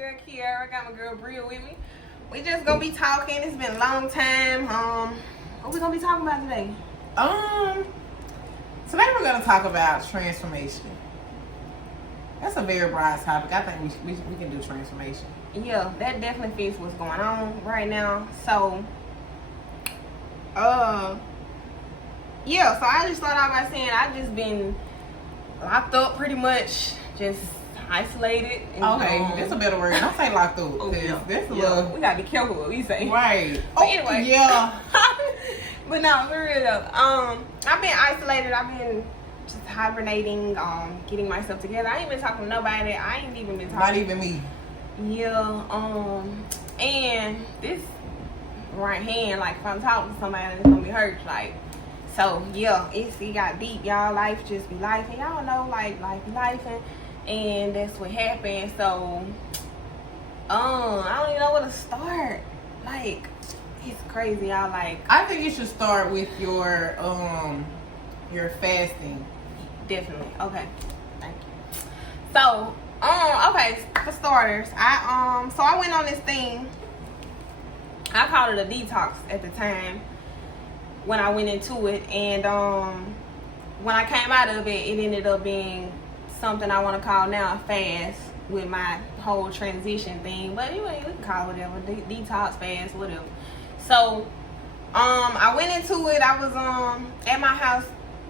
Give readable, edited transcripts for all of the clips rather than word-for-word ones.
girl Kiara. I got my girl Brya with me. We just gonna be talking. It's been a long time. What we gonna be talking about today? Today we're gonna talk about transformation. That's a very broad topic. I think we can do transformation. Yeah, that definitely fits what's going on right now. So, yeah. So I just start out by saying I've just been locked up, pretty much, just isolated. And, okay, that's a better word. Don't say locked up. That's a little. We gotta be careful what we say. Right. But anyway. Yeah. But no, for real though. I've been isolated. I've been just hibernating, getting myself together. I ain't been talking to nobody. I ain't even been talking. Not even me. Yeah. And this right hand, like if I'm talking to somebody, it's gonna be hurt. Like, so yeah, it got deep, y'all. Life just be life, and y'all know, like life be life, and that's what happened. So, I don't even know where to start. Like, it's crazy, y'all. Like, I think you should start with your fasting. Definitely. Okay. Thank you. So, okay, for starters, I went on this thing. I called it a detox at the time when I went into it, and when I came out of it, it ended up being something I want to call now a fast with my whole transition thing. But anyway, we can call it whatever, detox, fast, whatever. So, I went into it. I was at my house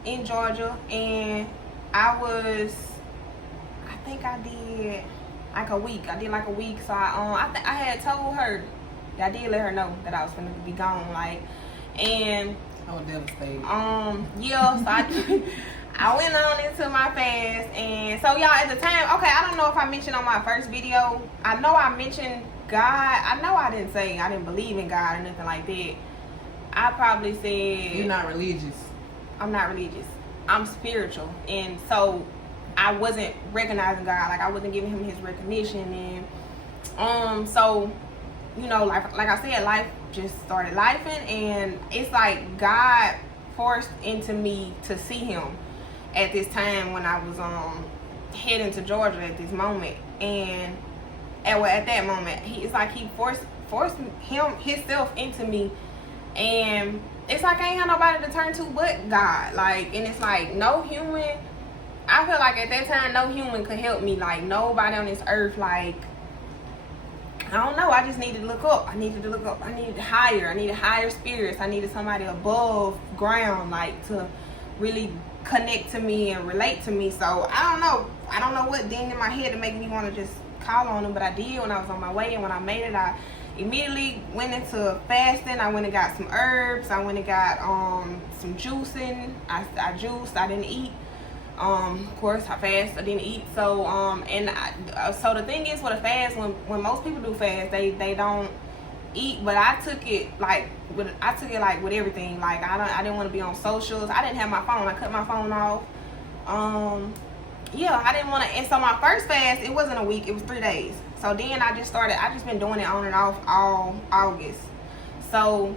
in Georgia, and I think I did like a week. So I had told her, I did let her know that I was gonna be gone, like, and I was devastated. Yeah, so I went on into my fast, and so y'all at the time, okay, I don't know if I mentioned on my first video. I know I mentioned God. I know I didn't say I didn't believe in God or nothing like that. I probably said you're not religious. I'm not religious. I'm spiritual, and so I wasn't recognizing God. Like, I wasn't giving him his recognition, and so, you know, like I said, life just started lifing, and it's like God forced into me to see him at this time when I was heading to Georgia at this moment, and at that moment, it's like he forced himself into me, and it's like I ain't had nobody to turn to but God. Like, and it's like no human. I feel like at that time, no human could help me. Like, nobody on this earth. Like, I don't know. I just needed to look up. I needed higher spirits. I needed somebody above ground, like, to really connect to me and relate to me. So I don't know what dinged in my head to make me want to just call on him, but I did when I was on my way, and when I made it, I immediately went into fasting. I went and got some herbs. I went and got some juicing. I juiced. I didn't eat. Of course, I fast. I didn't eat. So so the thing is with a fast, when most people do fast, they don't eat. But I took it like with everything. Like, I didn't want to be on socials. I didn't have my phone. I cut my phone off. Yeah, I didn't want to. And so my first fast, it wasn't a week. It was 3 days. So then I just been doing it on and off all August. So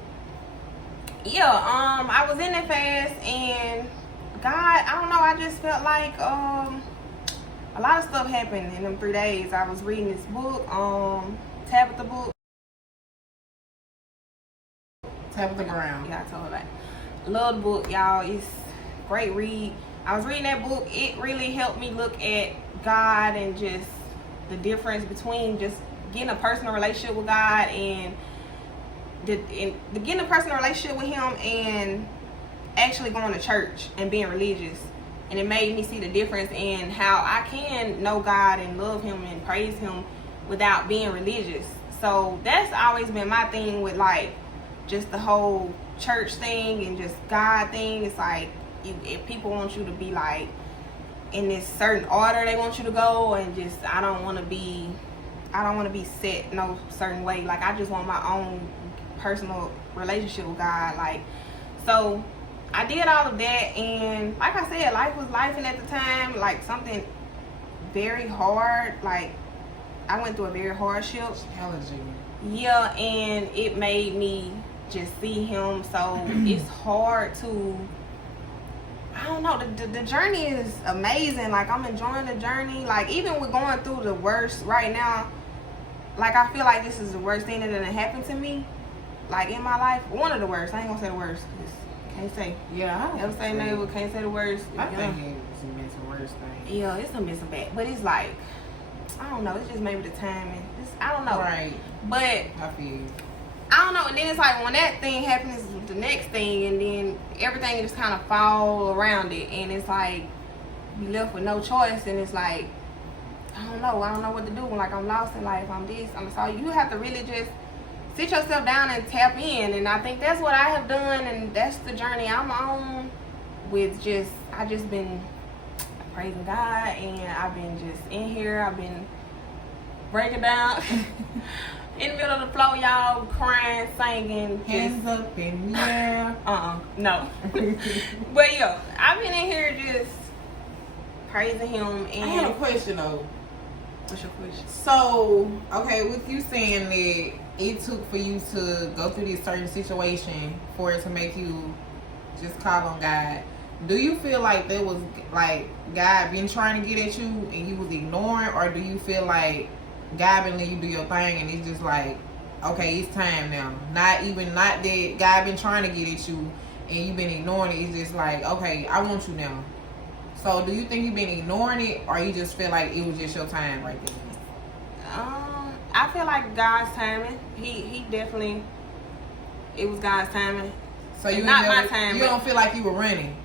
yeah, I was in that fast, and God, I don't know, I just felt like a lot of stuff happened in them 3 days. I was reading this book, Tabitha book. Tabitha Brown. Yeah, I told her that. Love the book, y'all. It's a great read. I was reading that book. It really helped me look at God and just the difference between just getting a personal relationship with God and getting a personal relationship with him and actually going to church and being religious. And it made me see the difference in how I can know God and love him and praise him without being religious. So that's always been my thing with, like, just the whole church thing and just God thing. It's like, if people want you to be like in this certain order they want you to go, and just I don't want to be set no certain way. Like, I just want my own personal relationship with God. Like, so I did all of that, and like I said, life was lifing at the time, like something very hard. Like, I went through a very hardship. Challenging. Yeah, and it made me just see him. So it's hard to, I don't know, the journey is amazing. Like, I'm enjoying the journey. Like, even with going through the worst right now, like I feel like this is the worst thing that done happened to me, like in my life. One of the worst. I ain't gonna say the worst. Can't say. Yeah, I Never say never. Can't say the worst. I think it's been some worse things. Yeah, it's been some bad, but it's like I don't know. It's just maybe the timing. I don't know. Right. But I feel you. I don't know. And then it's like when that thing happens, the next thing, and then everything just kind of fall around it, and it's like you left with no choice, and it's like I don't know what to do. Like I'm lost in life. I'm this. So you have to really just sit yourself down and tap in, and I think that's what I have done, and that's the journey I'm on. With I just been praising God, and I've been just in here. I've been breaking down in the middle of the floor, y'all, crying, singing, hands up in the air. No. But yeah, I've been in here just praising Him. And I had a question though. What's your question? So, okay, with you saying that it took for you to go through this certain situation for it to make you just call on God, do you feel like there was like God been trying to get at you and you was ignoring, or do you feel like God been letting you do your thing and it's just like, okay, it's time now? Not that God been trying to get at you and you've been ignoring it. It's just like, okay, I want you now. So do you think you've been ignoring it, or you just feel like it was just your time right there? I feel like God's timing. He definitely, it was God's timing. So you not my time. You don't feel like you were running.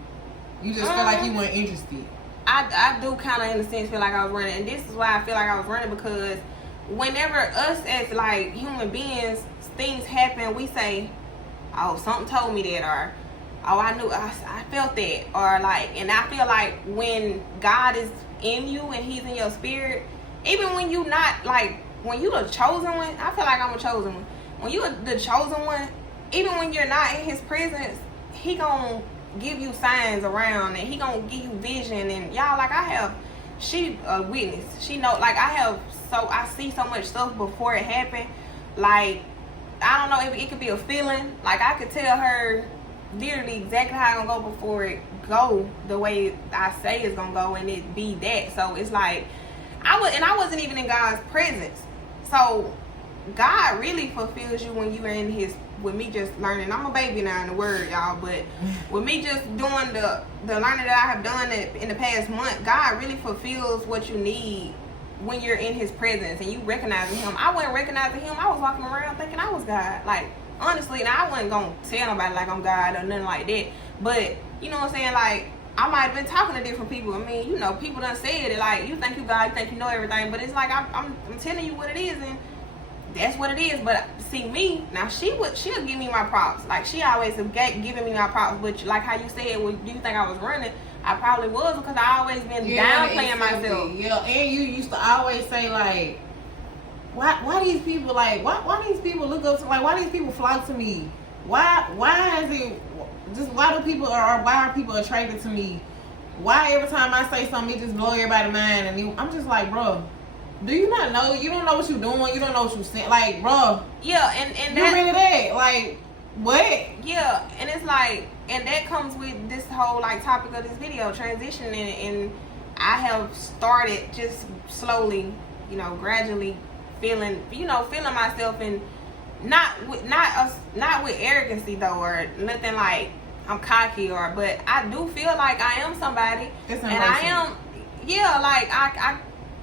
You just feel like you weren't interested. I do kind of, in a sense, feel like I was running, and this is why I feel like I was running, because whenever us as like human beings, things happen, we say, "Oh, something told me that," or "Oh, I knew, I felt that," or like, and I feel like when God is in you and He's in your spirit, even when you not like, when you the chosen one, I feel like I'm a chosen one. When you the chosen one, even when you're not in His presence, He gonna give you signs around, and He gonna give you vision. And y'all, like she a witness. She know, like I see so much stuff before it happened. Like I don't know, it could be a feeling. Like I could tell her literally exactly how it's gonna go before it go the way I say it's gonna go, and it be that. So it's like I wasn't even in God's presence. So God really fulfills you when you are in His. With me just learning, I'm a baby now in the Word, y'all, but with me just doing the learning that I have done in the past month, God really fulfills what you need when you're in His presence and you recognizing Him. I wasn't recognizing Him. I was walking around thinking I was God. Like, honestly, now I wasn't gonna tell nobody like I'm God or nothing like that. But you know what I'm saying? Like, I might have been talking to different people. I mean, you know, people done said it. Like, you think you God, you think you know everything, but it's like I'm telling you what it is, and that's what it is. But see, me now, she'll give me my props. Like, she always have giving me my props. But like how you said, well, do you think I was running? I probably was, because I always been downplaying myself. Yeah, and you used to always say like, why these people like why these people look up to, like, why these people flock to me? Why is it just, why are people attracted to me? Why every time I say something it just blow everybody's mind? And I'm just like, bro, do you not know? You don't know what you're doing. You don't know what you're saying. Like, bro. Yeah, and you really that? Like, what? Yeah, and it's like, and that comes with this whole like topic of this video, transitioning, and I have started just slowly, you know, gradually feeling myself, and not with arrogancy though, or nothing like I'm cocky, but I do feel like I am somebody, and I am, like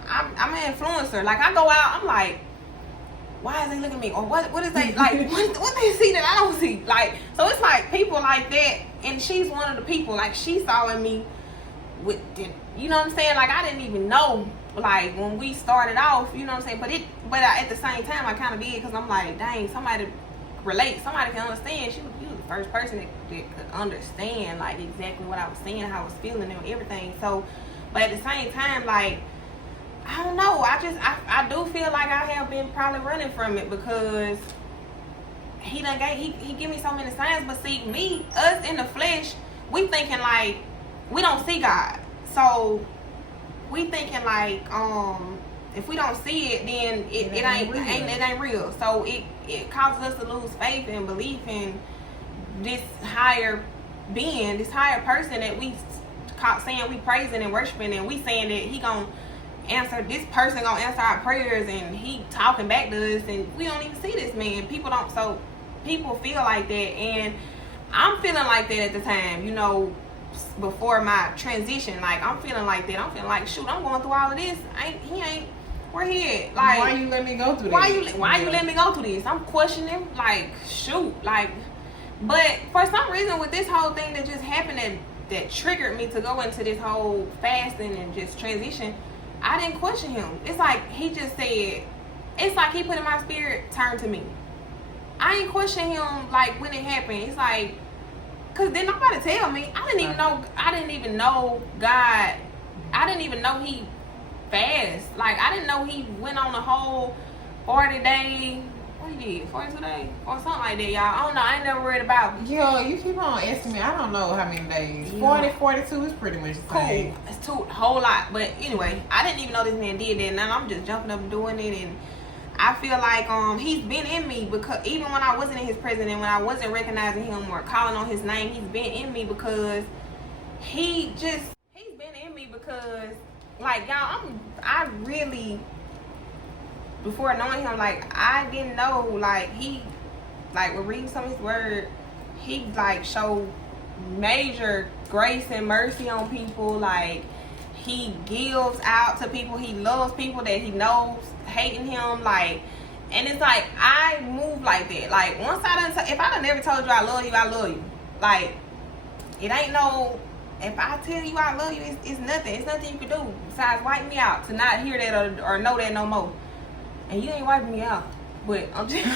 I'm an influencer. Like, I go out, I'm like, why is they looking at me? Or what is they like? what they see that I don't see? Like, so it's like people like that, and she's one of the people. Like, she saw in me with, you know what I'm saying? Like, I didn't even know, like, when we started off, you know what I'm saying? But at the same time, I kind of did, because I'm like, dang, somebody relate, somebody can understand. You was the first person that could understand, like, exactly what I was saying, how I was feeling, and everything. So, but at the same time, like, I don't know. I do feel like I have been probably running from it, because he give me so many signs. But see, us in the flesh, we thinking like we don't see God. So we thinking like, if we don't see it, then it ain't real. So it causes us to lose faith and belief in this higher being, this higher person that we saying we praising and worshiping, and we saying that this person gonna answer our prayers, and he talking back to us, and we don't even see this man. People feel like that, and I'm feeling like that at the time, before my transition. Like, I'm feeling like that. I'm feeling like, shoot, I'm going through all of this. Where he at? Like, why you let me go through this? Why you let me go through this? I'm questioning, like, shoot, like, but for some reason with this whole thing that just happened that triggered me to go into this whole fasting and just transition, I didn't question him. It's like he just said, it's like he put in my spirit, turn to me. I ain't question him like when it happened. It's like, cause then nobody tell me. I didn't even know God. I didn't even know he fast. Like, I didn't know he went on a whole 40-day. What he did? 42 days or something like that, y'all. I don't know. I ain't never read about it. Yo, you keep on asking me. I don't know how many days. Yeah. 40, 42 is pretty much the same. Cool. It's a whole lot. But anyway, I didn't even know this man did that. Now I'm just jumping up and doing it, and I feel like he's been in me, because even when I wasn't in his presence and when I wasn't recognizing him or calling on his name, he's been in me because he's been in me because, like, y'all, I really, before knowing him, like, I didn't know, like, he, like, with reading some of his word, he, like, showed major grace and mercy on people. Like, he gives out to people. He loves people that he knows hating him. Like, and it's like, I move like that. Like, once if I done never told you I love you, I love you. Like, it ain't no, if I tell you I love you, it's nothing. It's nothing you can do besides wipe me out to not hear that or know that no more. And you ain't wiping me out. But I'm just,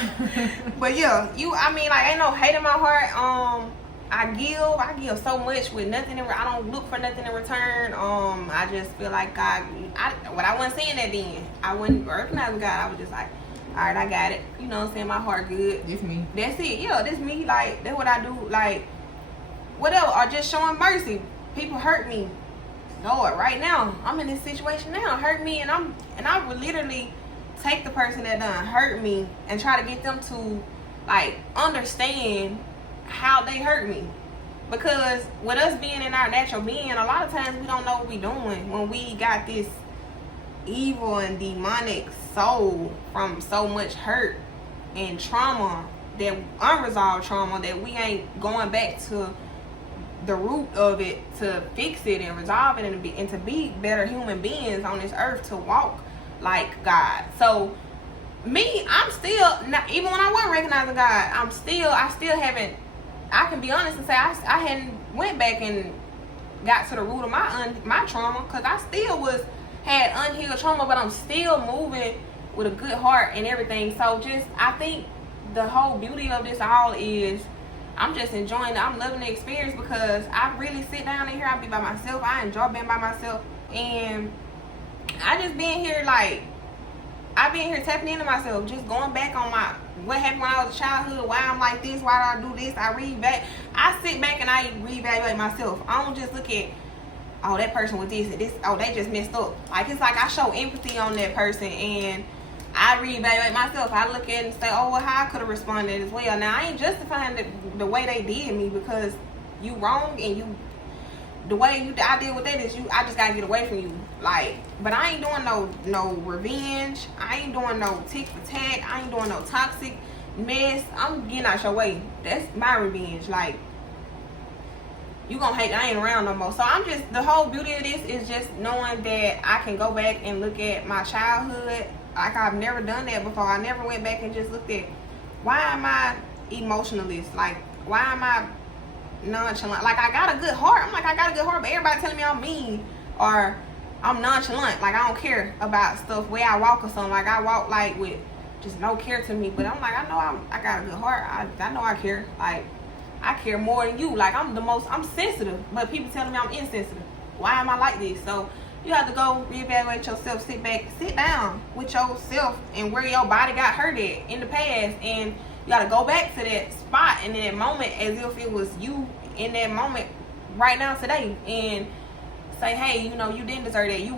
but yeah, ain't no hate in my heart. I give so much with nothing I don't look for nothing in return. I just feel like God, I wasn't saying that then. I wouldn't recognize God. I was just like, all right, I got it. You know what I'm saying? My heart good. It's me. That's it. Yeah, that's me. Like, that's what I do. Like, whatever. Or just showing mercy. People hurt me. Lord, right now, I'm in this situation now. Hurt me, and I would literally take the person that done hurt me and try to get them to, like, understand how they hurt me. Because with us being in our natural being, a lot of times we don't know what we doing when we got this evil and demonic soul from so much hurt and trauma, that unresolved trauma, that we ain't going back to the root of it to fix it and resolve it and to be better human beings on this earth, to walk like God. So me, I'm still, even when I wasn't recognizing God, I still haven't, I can be honest and say I hadn't went back and got to the root of my trauma, because I still had unhealed trauma, but I'm still moving with a good heart and everything. So I think the whole beauty of this all is I'm just enjoying it. I'm loving the experience, because I really sit down in here, I be by myself. I enjoy being by myself, and I just being here, like, I been here tapping into myself, just going back on what happened when I was a childhood, why I'm like this, why do I do this. I sit back and I reevaluate myself. I don't just look at, oh, that person was this and this, oh, they just messed up. Like, it's like I show empathy on that person, and I reevaluate myself. I look at it and say, oh, well, how I could have responded as well. Now, I ain't justifying the way they did me, because you wrong, and the way I deal with that is I just gotta get away from you. Like, but I ain't doing no revenge. I ain't doing no tick for tack. I ain't doing no toxic mess. I'm getting out your way. That's my revenge. Like, you gonna hate, I ain't around no more. So the whole beauty of this is just knowing that I can go back and look at my childhood. Like, I've never done that before. I never went back and just looked at, why am I emotionalist? Like, why am I nonchalant? Like, I got a good heart. I'm like, I got a good heart, but everybody telling me I'm mean or I'm nonchalant. Like, I don't care about stuff, way I walk or something. Like, I walk like with just no care to me. But I'm like, I know I got a good heart. I know I care. Like, I care more than you. Like, I'm sensitive, but people telling me I'm insensitive. Why am I like this? So you have to go reevaluate yourself, sit down with yourself and where your body got hurt at in the past, and you got to go back to that spot and in that moment as if it was you in that moment right now today, and say, hey, you didn't deserve that. You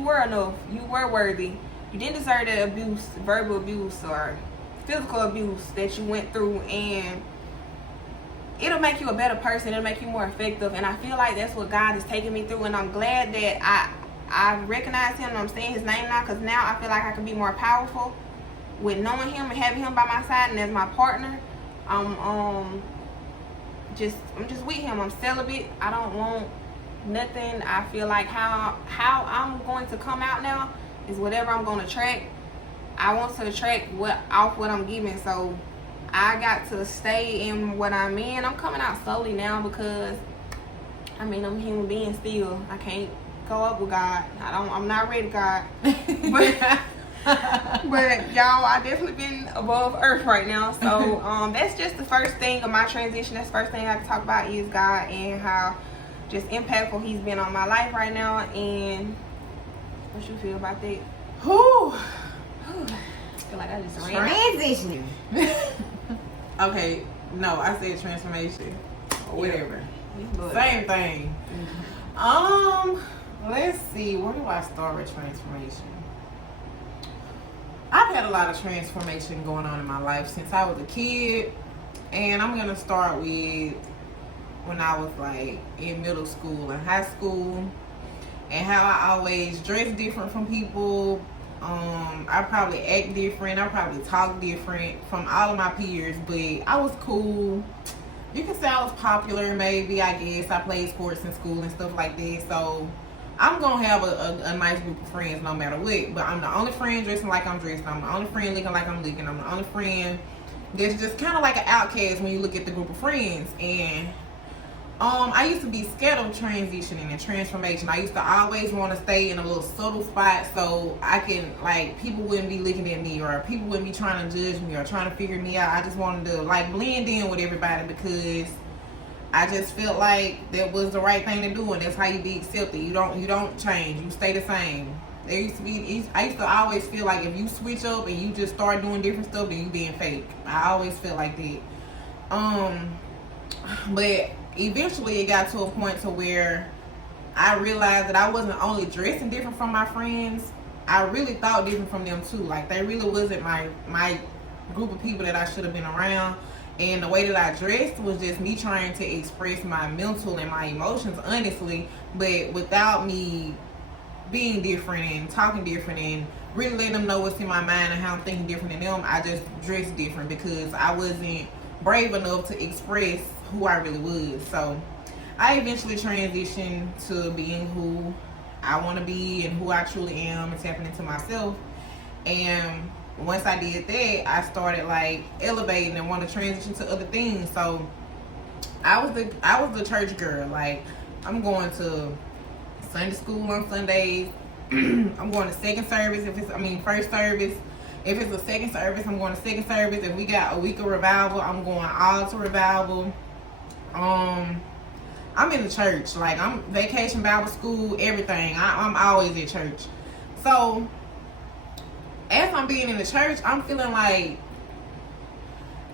were enough. You were worthy. You didn't deserve that abuse, verbal abuse or physical abuse that you went through, and it'll make you a better person. It'll make you more effective, and I feel like that's what God is taking me through, and I'm glad that I recognize him and I'm saying his name now, because now I feel like I can be more powerful with knowing him and having him by my side and as my partner. I'm just with him. I'm celibate. I don't want nothing. I feel like how I'm going to come out now is whatever I'm going to attract. I want to attract what I'm giving. So I got to stay in what I'm in. I'm coming out slowly now because I mean I'm a human being still. I can't go up with God. I'm not ready, God. But y'all, I definitely been above earth right now. So that's just the first thing of my transition. That's the first thing I can talk about is God and how just impactful he's been on my life right now. And what you feel about that? Whew. I feel like I just transitioning. Okay, no, I said transformation or whatever. Same thing. Let's see, where do I start with transformation? I've had a lot of transformation going on in my life since I was a kid, and I'm gonna start with when I was like in middle school and high school, and how I always dress different from people. I probably act different. I probably talk different from all of my peers, but I was cool. You can say I was popular, maybe, I guess. I played sports in school and stuff like that. So I'm gonna have a nice group of friends no matter what. But I'm the only friend dressing like I'm dressed. I'm the only friend looking like I'm looking. I'm the only friend that's just kind of like an outcast when you look at the group of friends. And I used to be scared of transitioning and transformation. I used to always want to stay in a little subtle spot so I can, like, people wouldn't be looking at me or people wouldn't be trying to judge me or trying to figure me out. I just wanted to, like, blend in with everybody because I just felt like that was the right thing to do, and that's how you be accepted. You don't change. You stay the same. I used to always feel like if you switch up and you just start doing different stuff, then you being fake. I always felt like that. But eventually it got to a point to where I realized that I wasn't only dressing different from my friends, I really thought different from them too. Like, they really wasn't my group of people that I should have been around. And the way that I dressed was just me trying to express my mental and my emotions honestly, but without me being different and talking different and really letting them know what's in my mind and how I'm thinking different than them. I just dressed different because I wasn't brave enough to express who I really was. So I eventually transitioned to being who I want to be and who I truly am and tapping into myself. And once I did that, I started like elevating and want to transition to other things. So I was the church girl. Like, I'm going to Sunday school on Sundays. I'm going to second service first service. If it's a second service, I'm going to second service. If we got a week of revival, I'm going all to revival. I'm in the church. Like, I'm vacation Bible school, everything. I'm always at church. So as I'm being in the church, I'm feeling like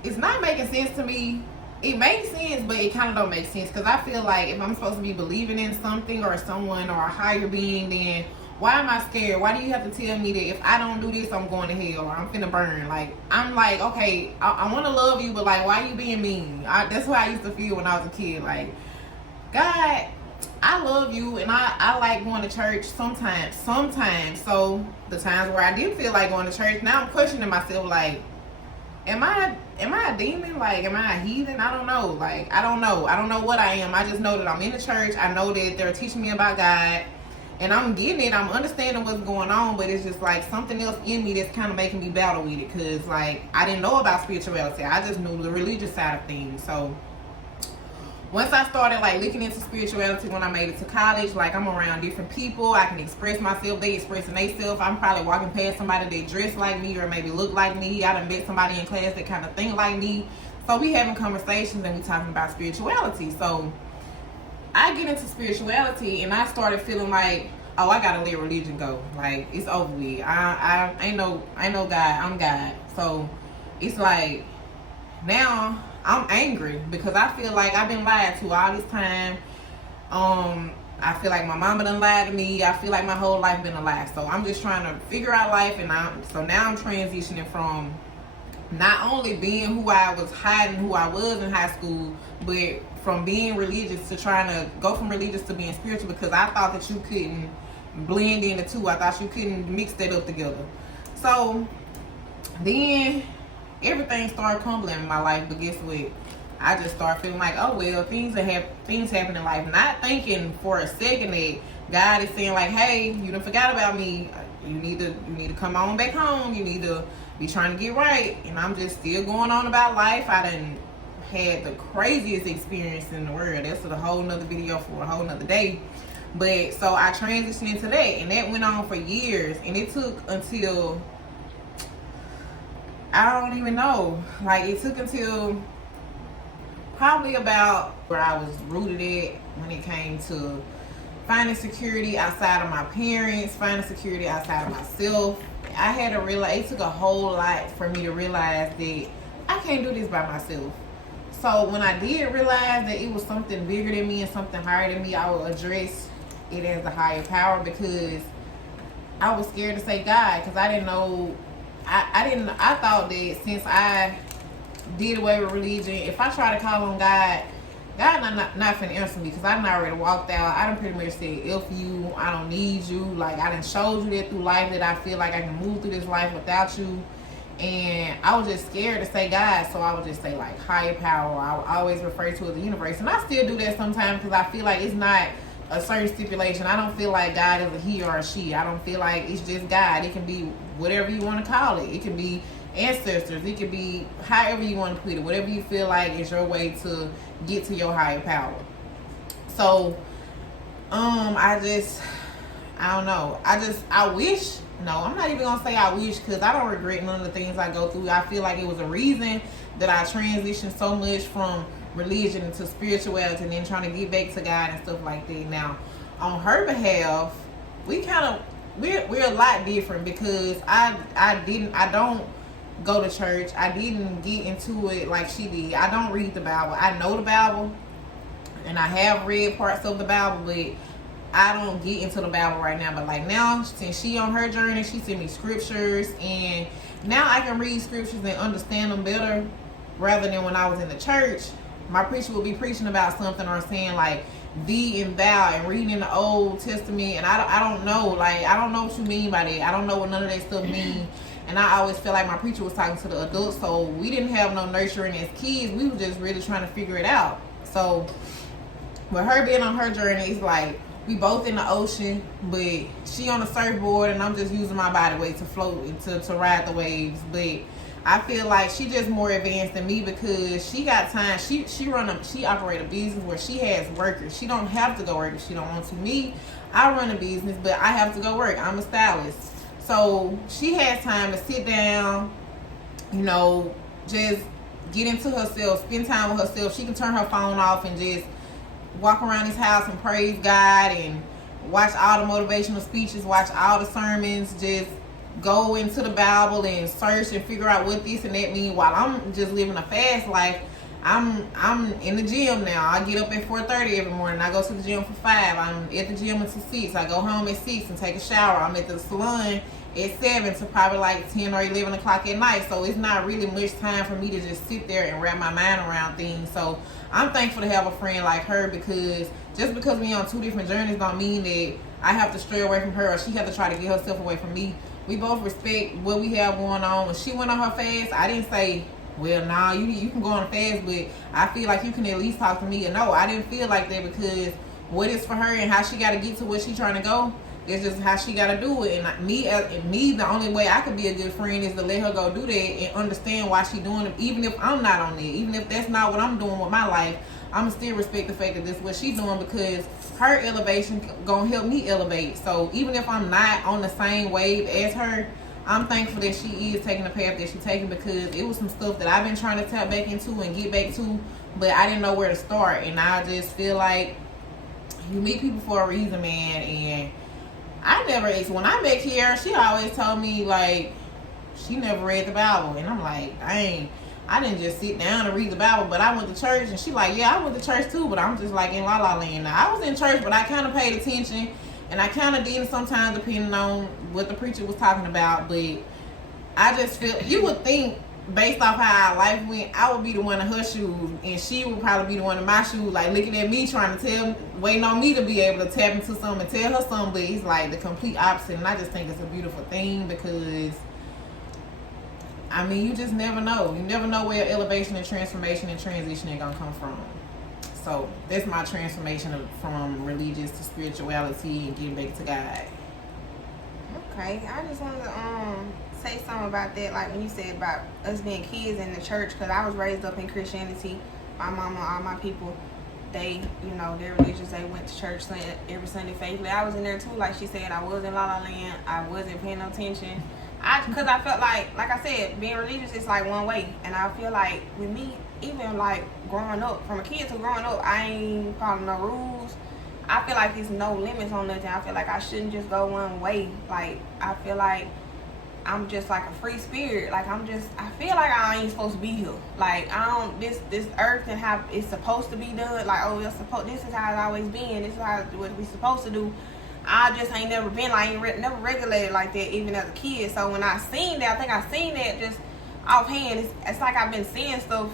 it's not making sense to me. It makes sense, but it kind of don't make sense, because I feel like if I'm supposed to be believing in something or someone or a higher being, then why am I scared? Why do you have to tell me that if I don't do this, I'm going to hell or I'm finna burn? Like, I'm like, okay, I want to love you, but like, why you being mean? That's what I used to feel when I was a kid. Like, God, I love you, and I like going to church sometimes. So the times where I didn't feel like going to church, now I'm questioning myself, like, am I a demon? Like, am I a heathen? I don't know. Like, I don't know what I am. I just know that I'm in the church. I know that they're teaching me about God, and I'm getting it. I'm understanding what's going on, but it's just like something else in me that's kind of making me battle with it, because like, I didn't know about spirituality. I just knew the religious side of things. So once I started like looking into spirituality, when I made it to college, like, I'm around different people. I can express myself. They expressing themselves. I'm probably walking past somebody that dressed like me or maybe look like me. I done met somebody in class that kind of think like me. So we having conversations and we talking about spirituality. So I get into spirituality and I started feeling like, oh, I gotta let religion go. Like, it's over with. I ain't no God. I'm God. So it's like, now I'm angry because I feel like I've been lied to all this time. I feel like my mama done lied to me. I feel like my whole life been a lie. So I'm just trying to figure out life, and so now I'm transitioning from not only being who I was hiding who I was in high school, but from being religious to trying to go from religious to being spiritual, because I thought that you couldn't blend in the two. I thought you couldn't mix that up together. So then everything started crumbling in my life. But guess what? I just started feeling like, oh well, things happen in life. Not thinking for a second that God is saying like, hey, you done forgot about me. You need to come on back home. You need to be trying to get right. And I'm just still going on about life. I done had the craziest experience in the world. That's a whole nother video for a whole nother day. But so I transitioned into that, and that went on for years. And it took until, I don't even know, like it took until probably about where I was rooted at when it came to finding security outside of my parents, finding security outside of myself. I had to realize, it took a whole lot for me to realize that I can't do this by myself. So when I did realize that it was something bigger than me and something higher than me, I would address it as a higher power, because I was scared to say God, because I didn't know, I thought that since I did away with religion, if I try to call on God, God not finna answer me, because I done already walked out. I done pretty much said, F you, I don't need you. Like, I done showed you that through life, that I feel like I can move through this life without you. And I was just scared to say God, so I would just say like higher power. I would always refer to it as the universe. And I still do that sometimes, because I feel like it's not a certain stipulation. I don't feel like God is a he or a she. I don't feel like it's just God. It can be whatever you want to call it. It can be ancestors. It could be however you want to put it. Whatever you feel like is your way to get to your higher power. So, I don't know. I wish, no, I'm not even going to say I wish, because I don't regret none of the things I go through. I feel like it was a reason that I transitioned so much from religion into spirituality and then trying to get back to God and stuff like that. Now, on her behalf, we're a lot different, because I don't go to church. I didn't get into it like she did. I don't read the Bible. I know the Bible, and I have read parts of the Bible, but I don't get into the Bible right now. But like now, since she on her journey, she sent me scriptures, and now I can read scriptures and understand them better, rather than when I was in the church. My preacher would be preaching about something or saying like thee and thou and reading in the Old Testament, and I don't know, like I don't know what you mean by that. I don't know what none of that stuff means. And I always felt like my preacher was talking to the adults, so we didn't have no nurturing as kids. We were just really trying to figure it out. So with her being on her journey, it's like we both in the ocean, but she on a surfboard and I'm just using my body weight to float and to ride the waves. But I feel like she just more advanced than me, because she got time. She operate a business where she has workers. She don't have to go work if she don't want to. Me, I run a business, but I have to go work. I'm a stylist. So she has time to sit down, just get into herself, spend time with herself. She can turn her phone off and just walk around this house and praise God and watch all the motivational speeches, watch all the sermons, just go into the Bible and search and figure out what this and that mean, while I'm just living a fast life. I'm in the gym now. I get up at 4:30 every morning. I go to the gym for 5. I'm at the gym until 6. I go home at 6 and take a shower. I'm at the salon at 7 to probably like 10 or 11 o'clock at night. So it's not really much time for me to just sit there and wrap my mind around things. So I'm thankful to have a friend like her, because just because we on two different journeys don't mean that I have to stray away from her or she have to try to get herself away from me. We both respect what we have going on. When she went on her fast, I didn't say, well, nah, you can go on a fast, but I feel like you can at least talk to me. And no, I didn't feel like that, because what is for her and how she got to get to where she trying to go, it's just how she got to do it. And me, the only way I could be a good friend is to let her go do that and understand why she doing it, even if I'm not on it, even if that's not what I'm doing with my life. I'm still respect the fact that this is what she's doing, because her elevation gonna help me elevate. So even if I'm not on the same wave as her, I'm thankful that she is taking the path that she's taking, because it was some stuff that I've been trying to tap back into and get back to, but I didn't know where to start. And I just feel like you meet people for a reason, man. And when I met Kiara, she always told me like she never read the Bible, and I'm like, dang, I didn't just sit down and read the Bible, but I went to church. And she like, yeah, I went to church too, but I'm just like in la la land. Now, I was in church, but I kind of paid attention, and I kind of didn't sometimes, depending on what the preacher was talking about. But I just feel, you would think based off how our life went, I would be the one in her shoes, and she would probably be the one in my shoes, like looking at me, trying to waiting on me to be able to tap into something and tell her something. But it's like the complete opposite, and I just think it's a beautiful thing because, I mean, you just never know. You never know where elevation and transformation and transition are gonna come from. So that's my transformation from religious to spirituality and getting back to God. Okay, I just wanted to say something about that, like when you said about us being kids in the church, because I was raised up in Christianity. My mama, all my people, they, you know, they're religious. They went to church every Sunday faithfully. I was in there too, like she said. I was in La La Land. I wasn't paying no attention. Because I felt like I said, being religious is like one way, and I feel like with me, even like growing up, from a kid to growing up, I ain't following no rules. I feel like there's no limits on nothing. I feel like I shouldn't just go one way. Like, I feel like I'm just like a free spirit. Like, I feel like I ain't supposed to be here. Like, I don't, this earth and how it's supposed to be done. Like, oh, this is how it's always been. This is how what we supposed to do. I just ain't never been like, never regulated like that, even as a kid. So when I seen that, I think I seen that just offhand. It's like I've been seeing stuff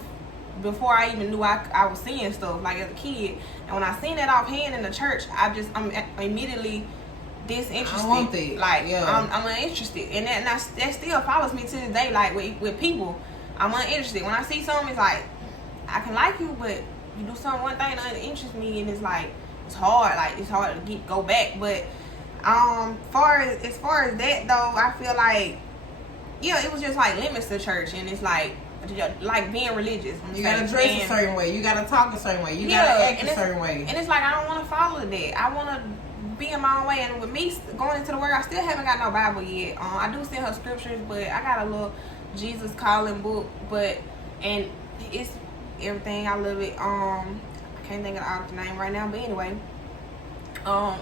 before I even knew I was seeing stuff, like as a kid. And when I seen that offhand in the church, I'm immediately disinterested. I want that. Like, yeah. I'm uninterested. And that still follows me to this day, like with people. I'm uninterested. When I see something, it's like, I can like you, but you do something, one thing that interests me, and it's like, it's hard. Like, it's hard to go back. But as far as that though, I feel like, yeah, it was just like limits to church, and it's like being religious. You gotta dress a certain way. You gotta talk a certain way. You gotta act a certain way. And it's like, I don't want to follow that. I want to be in my own way. And with me going into the word, I still haven't got no Bible yet. I do send her scriptures, but I got a little Jesus calling book. And it's everything. I love it. I can't think of the author name right now, but anyway,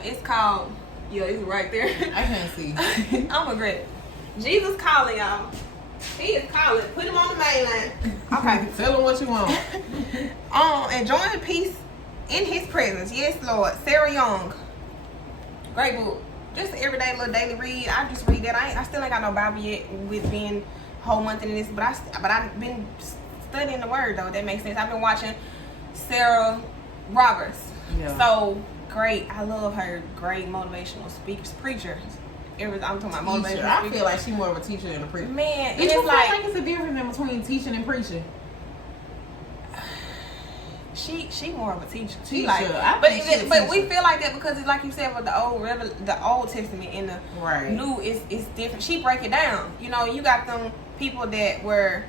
it's called. Yeah, it's right there. I can't see. I'm regret. Jesus calling, y'all. He is calling. Put him on the main line. Okay. Tell him what you want. Enjoying peace in his presence. Yes, Lord. Sarah Young. Great book. Just everyday little daily read. I just read that. I still ain't got no Bible yet with being whole month in this, but I've been studying the word though. That makes sense. I've been watching Sarah Roberts. Yeah. So great. I love her. Great motivational preacher. I'm talking about motivational. I feel like she's more of a teacher than a preacher. Man, Do you feel like it's a difference between teaching and preaching? She more of a teacher. Teacher. But we feel like that because it's like you said with the Old Testament and the New is different. She break it down. You know, you got them people that were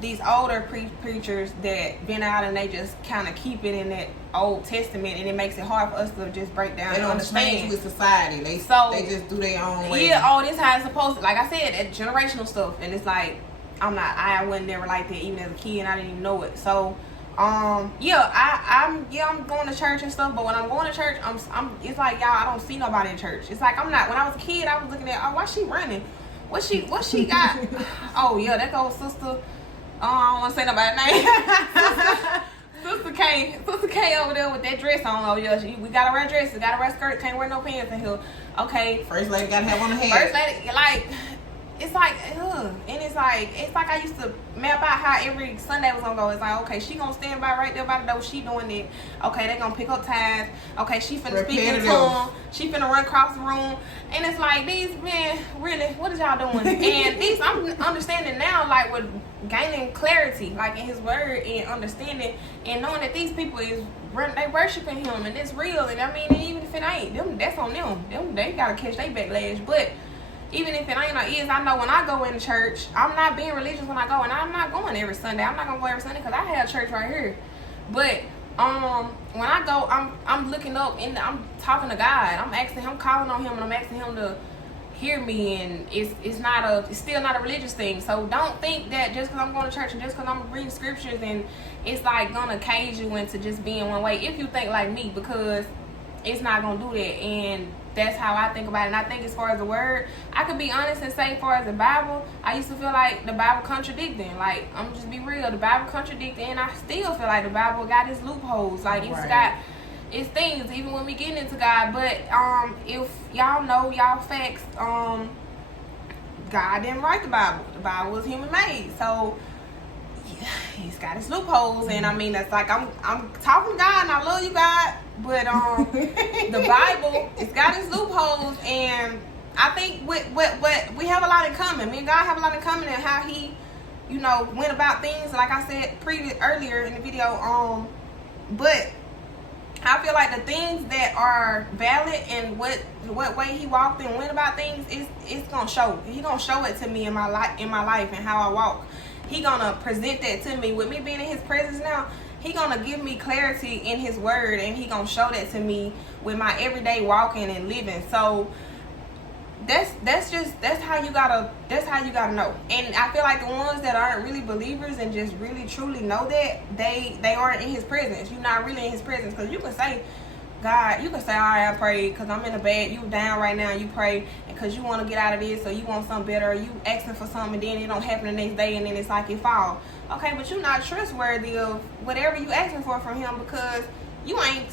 these older preachers that been out and they just kind of keep it in that Old Testament, and it makes it hard for us to just break down. They don't understand change with society. They just do their own way. Yeah, this how it's supposed to. Like I said, that generational stuff, and it's like I wasn't never like that even as a kid, and I didn't even know it. So I'm going to church and stuff, but when I'm going to church, it's like, y'all, I don't see nobody in church. It's like when I was a kid, I was looking at, oh, why she running? What she got? Oh yeah, that old sister. I don't want to say nobody's name. Sister K over there with that dress on. Oh yeah, we gotta wear dresses, gotta wear skirts, can't wear no pants in here. Okay. First lady gotta have on the hair. First lady, like, it's like, and it's like I used to map out how every Sunday was gonna go. It's like, okay, she gonna stand by right there by the door. She doing it. Okay, they gonna pick up ties. Okay, she finna speak in tongue. She finna run across the room. And it's like, these men, really, what is y'all doing? And these, I'm understanding now, like with gaining clarity, like in His Word, and understanding and knowing that these people they worshiping Him and it's real. And I mean, even if it ain't, them, that's on them. They gotta catch their backlash, but. Even if it ain't or is, I know when I go into church, I'm not being religious when I go, and I'm not going every Sunday. I'm not gonna go every Sunday because I have church right here. But when I go, I'm looking up and I'm talking to God. I'm calling on Him, and I'm asking Him to hear me. And it's still not a religious thing. So don't think that just because I'm going to church and just because I'm reading scriptures and it's like gonna cage you into just being one way. If you think like me, because it's not gonna do that. And that's how I think about it. And I think as far as the word, I could be honest and say as far as the Bible, I used to feel like the Bible contradicting. Like, I'm just be real, the Bible contradicting, and I still feel like the Bible got its loopholes. Like, it's got its things, even when we get into God. But if y'all know y'all facts, God didn't write the Bible. The Bible was human made. So he's got his loopholes, and I mean, that's like I'm talking to God, and I love you, God, but the Bible, it's got its loopholes, and I think what we have a lot in common. Me and God have a lot in common in how He, you know, went about things. Like I said earlier in the video, but I feel like the things that are valid and what way He walked and went about things it's gonna show. He gonna show it to me in my life and how I walk. He gonna present that to me. With me being in His presence now, He gonna give me clarity in His word, and He gonna show that to me with my everyday walking and living. So that's how you gotta know. And I feel like the ones that aren't really believers and just really truly know that they aren't in His presence. You're not really in His presence, because you can say, God, you can say, all right, I pray because I'm in a bad, you down right now, you pray because you want to get out of this, or you want something better, or you asking for something and then it don't happen the next day, and then it's like it fall. Okay, but you're not trustworthy of whatever you asking for from Him, because you ain't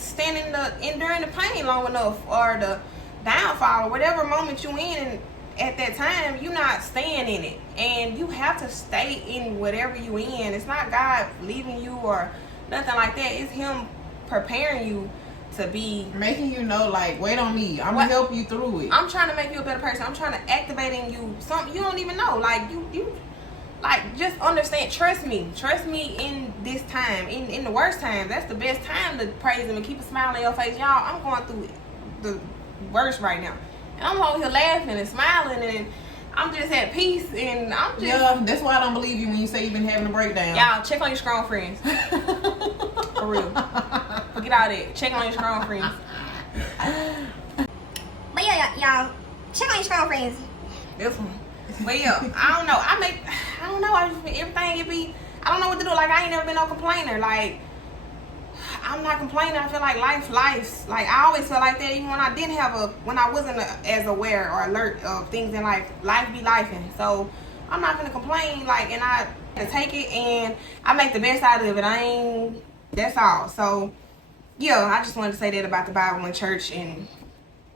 enduring the pain long enough, or the downfall, or whatever moment you in at that time, you're not staying in it. And you have to stay in whatever you in. It's not God leaving you or nothing like that. It's Him preparing you to be, making you know, like, wait on me, I'm gonna help you through it. I'm trying to make you a better person. I'm trying to activate in you something you don't even know. Like you like, just understand, trust me in this time, in the worst time. That's the best time to praise Him and keep a smile on your face. Y'all, I'm going through the worst right now, and I'm over here laughing and smiling, and I'm just at peace, and I'm just, yeah, that's why I don't believe you when you say you've been having a breakdown. Y'all, check on your strong friends. For real. Forget all that. Check on your strong friends. But yeah, y'all, check on your strong friends. This one. But yeah, I don't know. I don't know. I just, everything it be, I don't know what to do. Like, I ain't never been no complainer. Like, I'm not complaining. I feel like life's. Like, I always felt like that, even when I didn't have when I wasn't as aware or alert of things in life. Life be lifing. So I'm not gonna complain. Like, and I take it and I make the best out of it. That's all. So yeah, I just wanted to say that about the Bible and church, and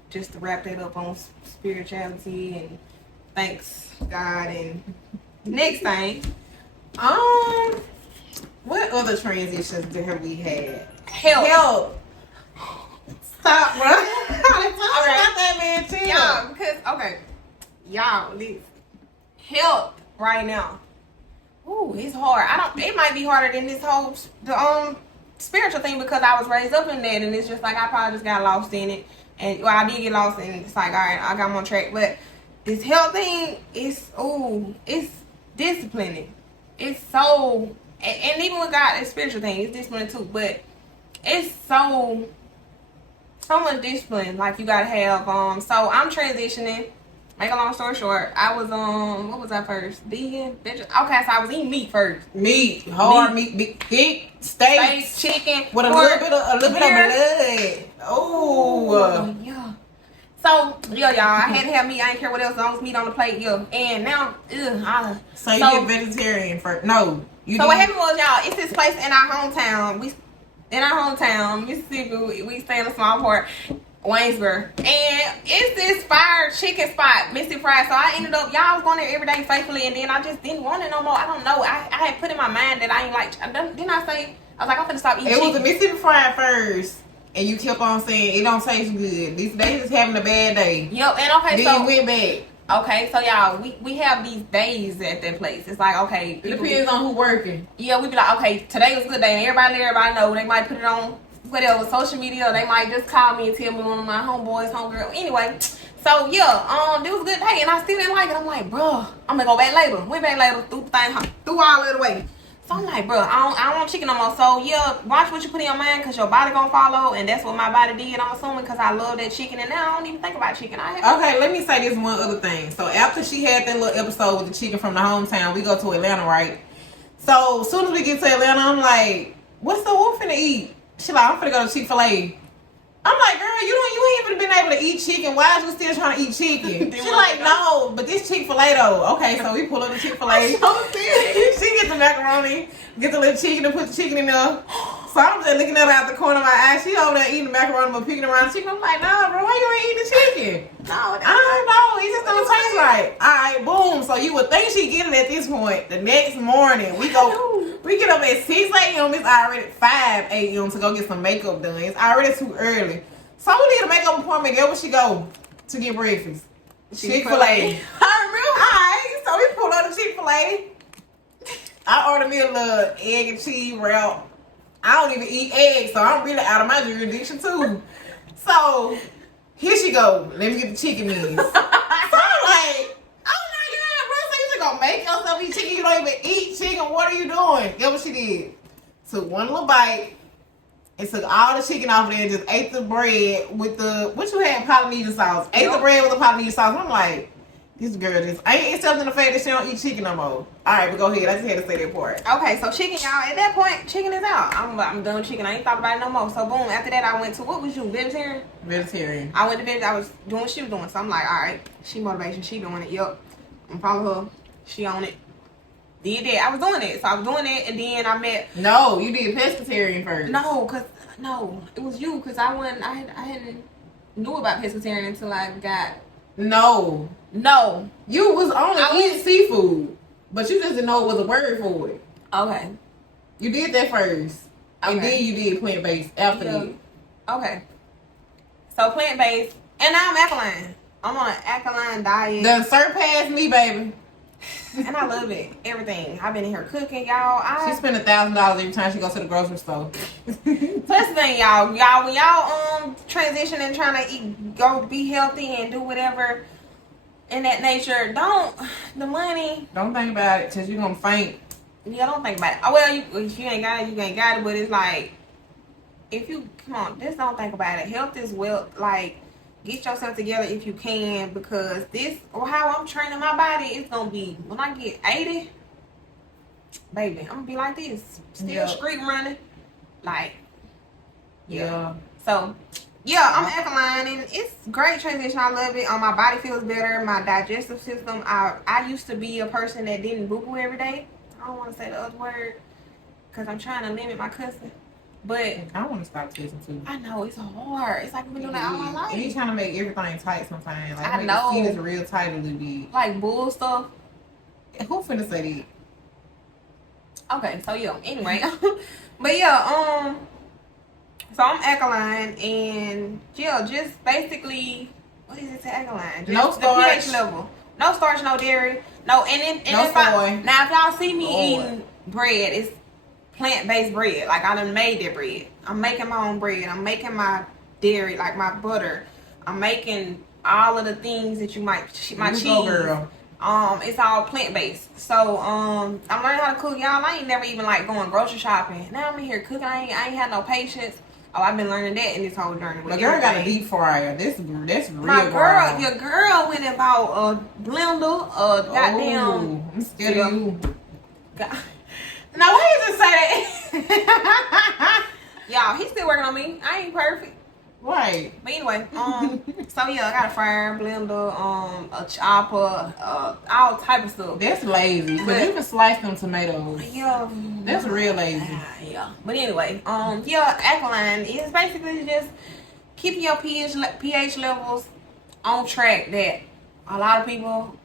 just to wrap that up on spirituality and thanks God. And next thing, what other transitions have we had? Help. Stop, bro. All right. About that, man. Chill. Y'all, because y'all, listen. Help right now. Ooh, it's hard. It might be harder than this whole spiritual thing, because I was raised up in that, and it's just like I probably just got lost in it. And well, I did get lost, and it's like, all right, I got on track. But this health thing is, it's disciplining. It's so, and even with God, it's spiritual thing, it's discipline too. But it's so much discipline, like, you gotta have. So I'm transitioning. Make a long story short, I was what was I first? Vegan, vegetarian. Okay, so I was eating meat first. Meat, hard meat, steak, chicken, with a little bit of blood. Oh, yeah. So yeah, y'all, I had to have meat. I ain't care what else, as long as meat on the plate. Yeah, and now, so you get vegetarian first? No, you. So what happened was, y'all, it's this place in our hometown. Mississippi. We stay in a small part, Waynesboro, and it's this fire chicken spot, Mississippi Fried. So I ended up, y'all, was going there every day faithfully, and then I just didn't want it no more. I don't know. I had put in my mind that I ain't like. Didn't I say? I was like, I'm gonna stop eating chicken. It was a Mississippi Fried first, and you kept on saying it don't taste good. They just having a bad day. Yep, and okay, then you went back. Okay, so y'all, we have these days at that place. It's like, okay, it depends on who working. Yeah, we be like, okay, today was a good day, and everybody know. They might put it on whatever social media. They might just call me and tell me one of my homeboys, homegirl. Anyway, so yeah, it was a good day, and I still didn't like it. I'm like, bro, I'm gonna go back later. Went back later, threw all of it away. So I'm like, bro, I don't want chicken no more. So yeah, watch what you put in your mind, because your body gonna follow, and that's what my body did, I'm assuming, because I love that chicken, and now I don't even think about chicken. Okay, let me say this one other thing. So after she had that little episode with the chicken from the hometown, we go to Atlanta, right? So as soon as we get to Atlanta, I'm like, what's the wolf finna eat? She like, I'm finna go to Chick-fil-A. I'm like, girl, you ain't even been able to eat chicken. Why is you still trying to eat chicken? She like, no, but this Chick-fil-A though. Okay, so we pull up the Chick-fil-A. She get the macaroni, get the little chicken, and put the chicken in there. So I'm just looking at her out the corner of my eye. She over there eating the macaroni, but picking around the chicken. I'm like, nah, bro, why you ain't eating the chicken? No, I don't know. It just don't taste right. All right, boom. So you would think she get it at this point. The next morning, we get up at 6 a.m. It's already 5 a.m. to go get some makeup done. It's already too early. So we need a makeup appointment. Guess where she go to get breakfast? Chick-fil-A. I remember. All right, so we pull up to Chick-fil-A. I ordered me a little egg and cheese wrap. I don't even eat eggs, so I'm really out of my jurisdiction too. So here she go. Let me get the chicken wings. So I'm like, oh my god, bro, so you just gonna make yourself eat chicken? You don't even eat chicken. What are you doing? Guess what she did? Took one little bite and took all the chicken off of there and just ate the bread with the what you had, Polynesian sauce. Ate the bread with the Polynesian sauce. I'm like, this girl just ain't accepting the fact that she don't eat chicken no more. All right, but go ahead. I just had to say that part. Okay, so chicken, y'all. At that point, chicken is out. I'm done with chicken. I ain't thought about it no more. So boom. After that, I went to what was you vegetarian? Vegetarian. I went to vegetarian. I was doing what she was doing. So I'm like, all right, she motivation. She doing it. Yup. I'm follow her. She on it. Did that. I was doing it. So I was doing it, and then I met. No, you did pescatarian first. No, it was you. Cause I hadn't knew about pescatarian until I got. No. You was only eating seafood, but you just didn't know it was a word for it. Okay. You did that first, and then you did plant-based after that. Okay. So plant-based, and now I'm alkaline. I'm on an alkaline diet. Done surpassed me, baby. And I love it. Everything. I've been in here cooking, y'all. She spend $1,000 every time she goes to the grocery store. First thing, y'all, when y'all transition and trying to go be healthy and do whatever in that nature, don't think about it, cause you're gonna faint. Yeah, don't think about it. Oh, well, if you ain't got it, you ain't got it. But it's like, if you come on, just don't think about it. Health is wealth. Like, get yourself together if you can, because this or how I'm training my body, it's gonna be when I get 80, baby, I'm gonna be like this, still street running, like, yeah. So, yeah, I'm alkaline, and it's great transition. I love it. My body feels better. My digestive system. I used to be a person that didn't boo-boo every day. I don't want to say the other word because I'm trying to limit my cussing. But I want to stop kissing too. I know it's hard. It's like I've been doing that all my life. And you trying to make everything tight sometimes. Like, I know. The skin is real tight a little bit. Like bull stuff. Who finna say that? Okay, so yeah. Anyway, but yeah, so I'm alkaline, and yeah, just basically, what is it to alkaline? Just no starch. The pH level. No starch, no dairy, no. And no soy. Now, if y'all see me eating bread, it's plant-based bread. Like, I done made that bread. I'm making my own bread. I'm making my dairy, like my butter. I'm making all of the things that you might, my cheese. Girl. It's all plant-based. So, I'm learning how to cook. Y'all, I ain't never even like going grocery shopping. Now I'm in here cooking. I ain't had no patience. Oh, I've been learning that in this whole journey. The girl got a deep fryer. That's real. My girl, your girl went and bought a blender, goddamn. I'm scared of you. God. Now, why you just say that? Y'all, he's still working on me. I ain't perfect. Right. But anyway, so yeah, I got a fryer, blender, a chopper, all type of stuff. That's lazy. But you can slice them tomatoes. Yeah. That's real lazy. Yeah. But anyway, yeah, alkaline is basically just keeping your pH levels on track that a lot of people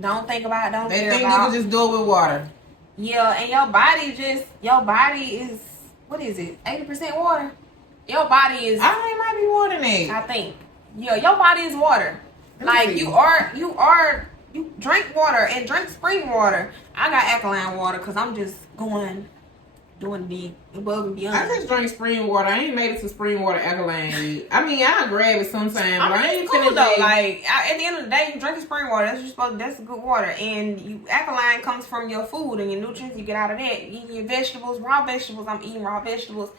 don't think about, don't care about. They think you can just do it with water. Yeah, and your body is, what is it, 80% water? Your body is, I think it might be more than that. I think. Yeah, your body is water. Like, you drink water and drink spring water. I got alkaline water because I'm just doing the above and beyond. I just drink spring water. I ain't made it to spring water alkaline yet. I mean, I'll grab it sometime, but I ain't cool finna though. Like, at the end of the day, you drinking spring water. That's good water. And alkaline comes from your food and your nutrients you get out of that. Eating your vegetables, raw vegetables. I'm eating raw vegetables.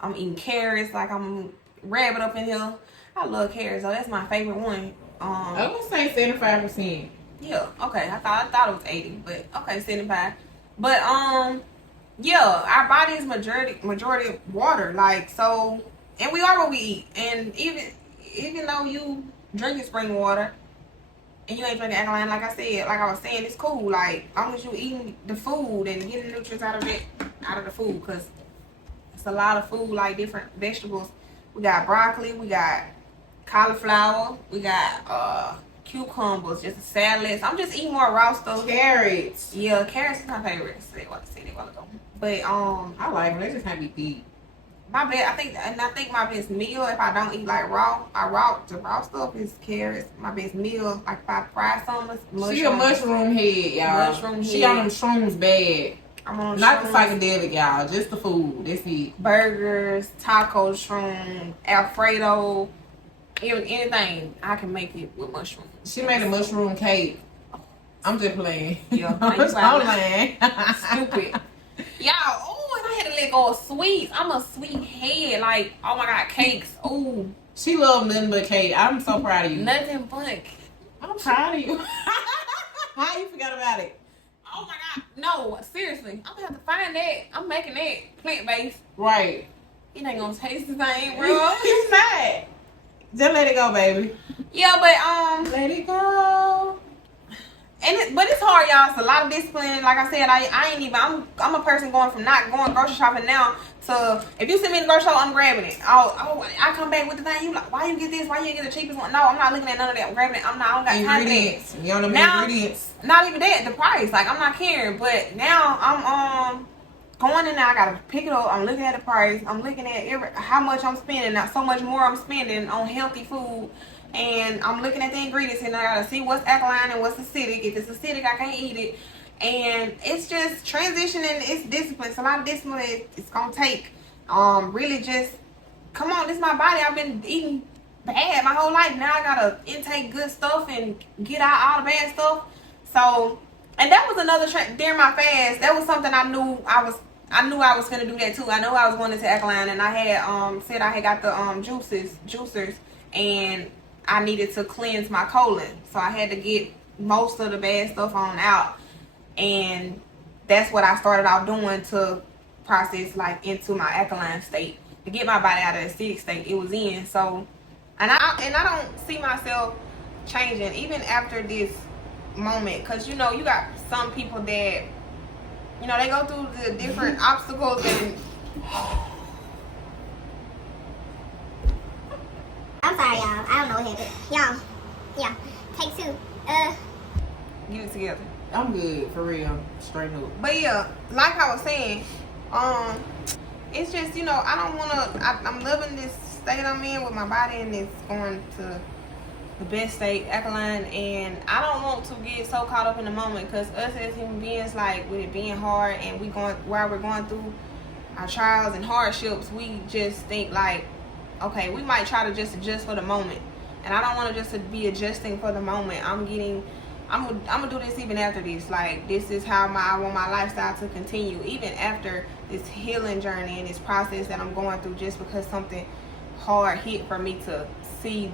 I'm eating carrots. Like, I'm rabbit up in here. I love carrots, though. That's my favorite one. I would say 75%. Yeah. Okay. I thought it was 80, but okay, 75. But yeah, our body is majority water. Like, so, and we are what we eat. And even though you drinking spring water and you ain't drinking alkaline, like I was saying, it's cool. Like, as long as you eating the food and getting the nutrients out of the food, because It's a lot of food, like different vegetables. We got broccoli, we got cauliflower, we got cucumbers, just salads. I'm just eating more raw stuff. Carrots. Yeah, carrots is my favorite. I said that a while ago. But I like them. They just have to be big. I think my best meal if I don't eat like the raw stuff is carrots. My best meal, like if I fry some, She a mushroom head, y'all. Mushroom She head. on them shrooms bad. I'm on Not shrooms, the psychedelic, y'all. Just the food. That's it. burgers, taco shroom, Alfredo, anything. I can make it with mushrooms. She made a mushroom cake. I'm just playing. Yeah, I'm playing. Stupid. Y'all, oh, and I had to let go of sweets. I'm a sweet head. Like, oh my God, cakes. Ooh. She love nothing but cake. I'm so proud of you. Nothing but. I'm proud of you. How you forgot about it? Oh my God. No, seriously. I'm gonna have to find that. I'm making that plant-based. Right. It ain't gonna taste the same, bro. It's not. Just let it go, baby. Yeah, but Let it go. but it's hard, y'all. It's a lot of discipline. Like I said, I ain't even. I'm a person going from not going grocery shopping now to if you send me in the grocery store, I'm grabbing it. Oh, I come back with the thing. You like, why you get this? Why you get the cheapest one? No, I'm not looking at none of that. I'm grabbing it. I don't got time for that. Ingredients. You know them Now, ingredients. Not even that. The price. Like I'm not caring. But now I'm going in there. I gotta pick it up. I'm looking at the price. I'm looking at how much I'm spending. Not so much more I'm spending on healthy food. And I'm looking at the ingredients and I gotta see what's alkaline and what's acidic. If it's acidic, I can't eat it. And it's just transitioning. It's discipline. It's a lot of discipline it's gonna take. Really just come on. This is my body. I've been eating bad my whole life. Now I gotta intake good stuff and get out all the bad stuff. So, and that was another during my fast. That was something I knew I was gonna do that too. I know I was going into alkaline, and I had said I had got the juicers, and I needed to cleanse my colon. So I had to get most of the bad stuff on out. And that's what I started out doing to process like into my alkaline state. To get my body out of the acidic state it was in. So and I don't see myself changing even after this moment. Cause you know, you got some people that, you know, they go through the different obstacles and I'm sorry, y'all. I don't know what happened. Y'all. Yeah. Take two. get it together. I'm good, for real. Straight up. But yeah, like I was saying, it's just, you know, I don't want to, I'm loving this state I'm in with my body, and it's going to the best state, alkaline, and I don't want to get so caught up in the moment, because us as human beings, like with it being hard and while we're going through our trials and hardships, we just think like, okay, we might try to just adjust for the moment, and I don't want to just be adjusting for the moment. I'm gonna do this even after this. Like, this is how I want my lifestyle to continue, even after this healing journey and this process that I'm going through, just because something hard hit for me to see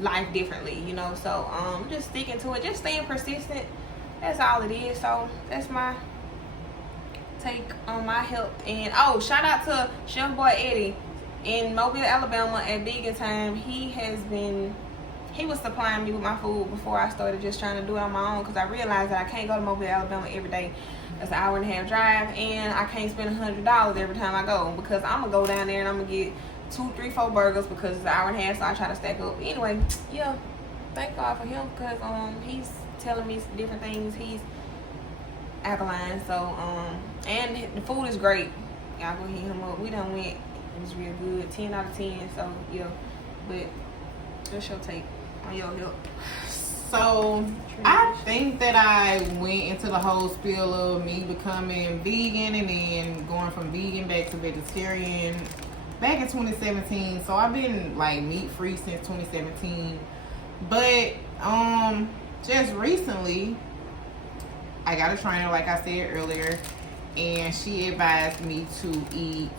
life differently, you know. So just sticking to it, just staying persistent. That's all it is. So that's my take on my health. And shout out to Chef Boy Eddie in Mobile, Alabama at Vegan Time. He was supplying me with my food before I started just trying to do it on my own, because I realized that I can't go to Mobile, Alabama every day. That's an hour and a half drive, and I can't spend $100 every time I go, because I'm gonna go down there and I'm gonna get 2, 3, 4 burgers because it's an hour and a half, so I try to stack up. Anyway, yeah, thank God for him, because he's telling me different things. He's alkaline, so and the food is great. Y'all go hit him up. We done went. It was real good. 10 out of 10. So yeah, but what's your take on your health? So I think that I went into the whole spiel of me becoming vegan and then going from vegan back to vegetarian back in 2017. So I've been like meat free since 2017. But just recently I got a trainer, like I said earlier, and she advised me to eat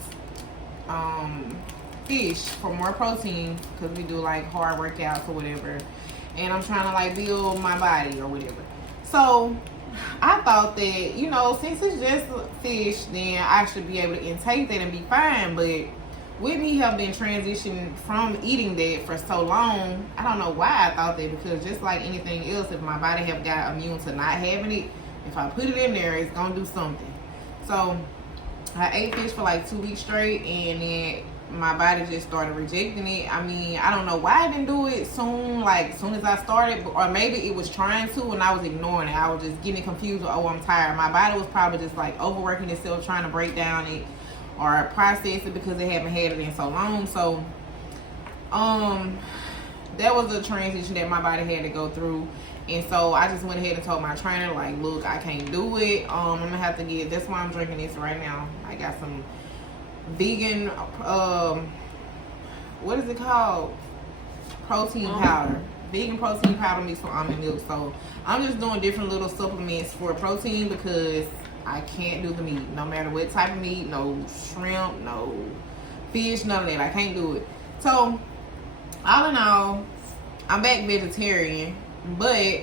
fish for more protein, because we do like hard workouts or whatever, and I'm trying to like build my body or whatever. So I thought that, you know, since it's just fish, then I should be able to intake that and be fine. But with me have been transitioning from eating that for so long, I don't know why I thought that, because just like anything else, if my body have got immune to not having it, if I put it in there, it's gonna do something. So I ate fish for like 2 weeks straight, and then my body just started rejecting it. I mean, I don't know why I didn't do it soon, like soon as I started, or maybe it was trying to and I was ignoring it. I was just getting confused. Oh, I'm tired. My body was probably just like overworking itself, trying to break down it or process it because it haven't had it in so long. So, that was a transition that my body had to go through. And so I just went ahead and told my trainer, like, look, I can't do it. I'm gonna have to get, that's why I'm drinking this right now. I got some vegan, what is it called? Protein powder. Vegan protein powder mixed with almond milk. So I'm just doing different little supplements for protein because I can't do the meat. No matter what type of meat, no shrimp, no fish, none of that. I can't do it. So all in all, I'm back vegetarian. But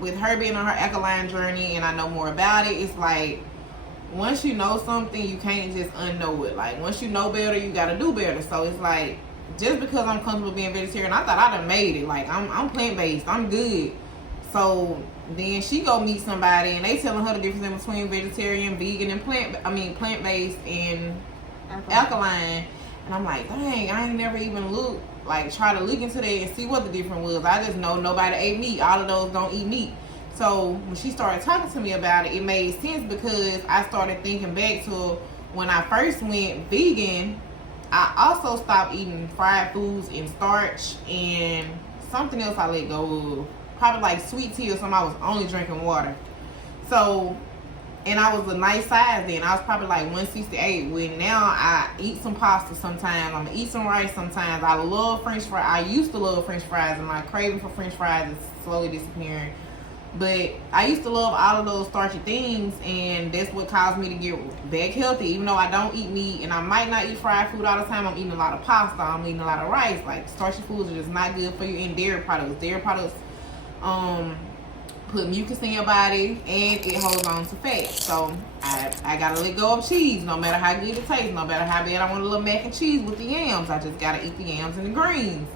with her being on her alkaline journey and I know more about it, it's like once you know something, you can't just unknow it. Like once you know better, you gotta do better. So it's like just because I'm comfortable being vegetarian, I thought I done made it. Like I'm plant-based, I'm good. So then she go meet somebody and they telling her the difference in between vegetarian, vegan, and plant-based and alkaline. And I'm like, dang, I ain't never even try to look into that and see what the difference was. I just know nobody ate meat. All of those don't eat meat. So when she started talking to me about it, it made sense because I started thinking back to when I first went vegan. I also stopped eating fried foods and starch and something else I let go of. Probably like sweet tea or something. I was only drinking water. So, and I was a nice size then. I was probably like 168. When now I eat some pasta sometimes. I'm gonna eat some rice sometimes. I love French fries. I used to love French fries, and my craving for French fries is slowly disappearing. But I used to love all of those starchy things, and that's what caused me to get back healthy. Even though I don't eat meat, and I might not eat fried food all the time, I'm eating a lot of pasta. I'm eating a lot of rice. Like starchy foods are just not good for you. And dairy products. Dairy products, put mucus in your body and it holds on to fat. So I gotta let go of cheese, no matter how good it tastes, no matter how bad I want a little mac and cheese with the yams. I just gotta eat the yams and the greens.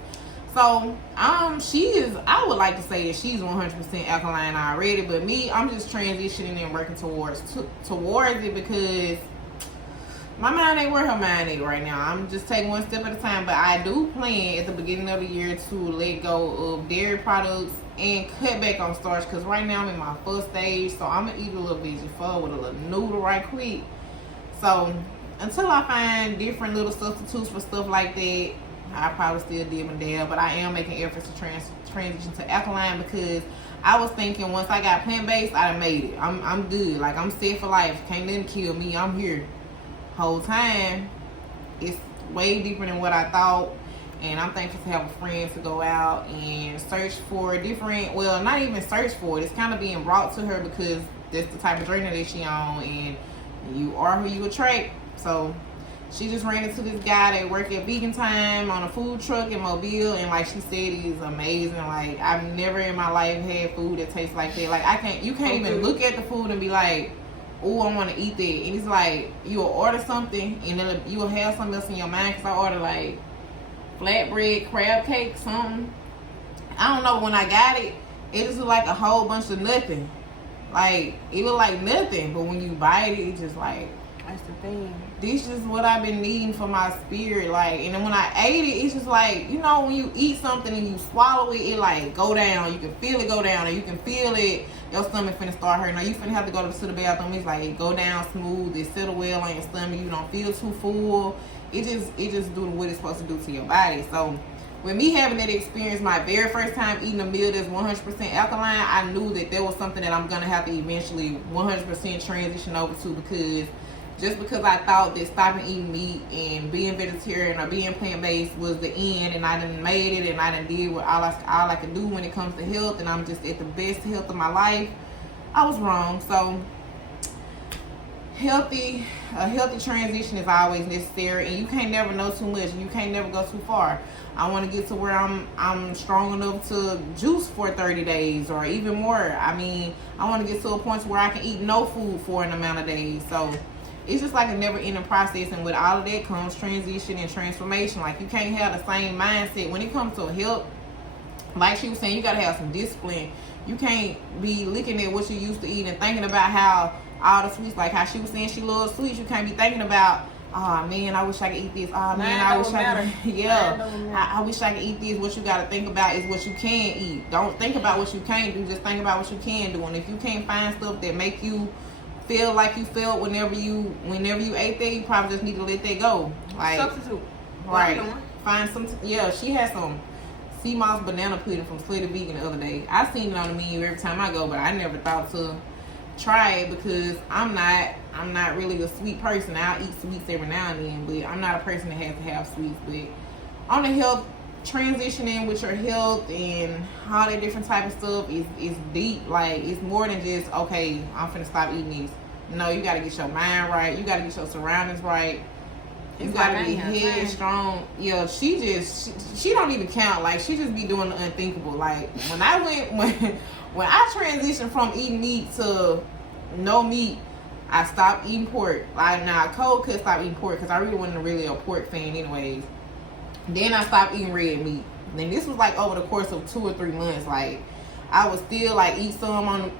So I would like to say that she's 100% alkaline already, but me, I'm just transitioning and working towards it because my mind ain't where her mind is right now. I'm just taking one step at a time, but I do plan at the beginning of the year to let go of dairy products and cut back on starch because right now I'm in my first stage, so I'm gonna eat a little veggie pho with a little noodle right quick. So until I find different little substitutes for stuff like that, I probably still dib and dab, but I am making efforts to transition to alkaline because I was thinking once I got plant-based, I done made it. I'm good. Like I'm set for life. Can't nothing kill me. I'm here. Whole time, it's way deeper than what I thought. And I'm thankful to have a friend to go out and search for different, well, not even search for it. It's kind of being brought to her because that's the type of journey that she on, and you are who you attract. So she just ran into this guy that worked at Vegan Time on a food truck in Mobile, and like she said, he's amazing. Like I've never in my life had food that tastes like that. Like you can't even look at the food and be like, oh, I want to eat that. And it's like you'll order something and then you'll have something else in your mind. Because I ordered like flatbread, crab cake, something. I don't know. When I got it, it just looked like a whole bunch of nothing. Like it looked like nothing, but when you bite it, it's just like, that's the thing. This is what I've been needing for my spirit. Like, and then when I ate it, it's just like, you know, when you eat something and you swallow it, it like go down. You can feel it go down, and you can feel it. Your stomach finna start hurting. Now you finna have to go to the bathroom. It's like it go down smooth. It settle well on your stomach. You don't feel too full. It just do what it's supposed to do to your body. So with me having that experience, my very first time eating a meal that's 100% alkaline, I knew that there was something that I'm gonna have to eventually 100% transition over to, because just because I thought that stopping eating meat and being vegetarian or being plant-based was the end, and I done made it and I done did what all I could do when it comes to health, and I'm just at the best health of my life, I was wrong. So a healthy transition is always necessary, and you can't never know too much, and you can't never go too far. I want to get to where I'm strong enough to juice for 30 days or even more. I mean, I want to get to a point where I can eat no food for an amount of days. So it's just like a never-ending process, and with all of that comes transition and transformation. Like you can't have the same mindset when it comes to health. Like she was saying, you gotta have some discipline. You can't be looking at what you used to eat and thinking about how all the sweets. Like how she was saying she loves sweets. You can't be thinking about, oh man, I wish I could eat this. Oh man, I wish I could. Yeah, I wish I could eat this. What you got to think about is what you can eat. Don't think about what you can't do. Just think about what you can do. And if you can't find stuff that make you feel like you felt whenever you ate that, you probably just need to let that go. Like substitute. Right. Find some. Yeah, she had some sea moss banana pudding from Slitty Vegan the other day. I seen it on the menu every time I go, but I never thought to try it because I'm not really a sweet person. I'll eat sweets every now and then, but I'm not a person that has to have sweets. But on the health, transitioning with your health and all that different type of stuff is deep. Like, it's more than just, okay, I'm finna stop eating this. No, you gotta get your mind right. You gotta get your surroundings right. You gotta be headstrong. Yeah, she don't even count. Like, she just be doing the unthinkable. Like, when I transitioned from eating meat to no meat, I stopped eating pork. Like, now I cold cut stopped eating pork because I really wasn't really a pork fan anyways. Then I stopped eating red meat. Then this was like over the course of 2 or 3 months. Like, I would still like eat some on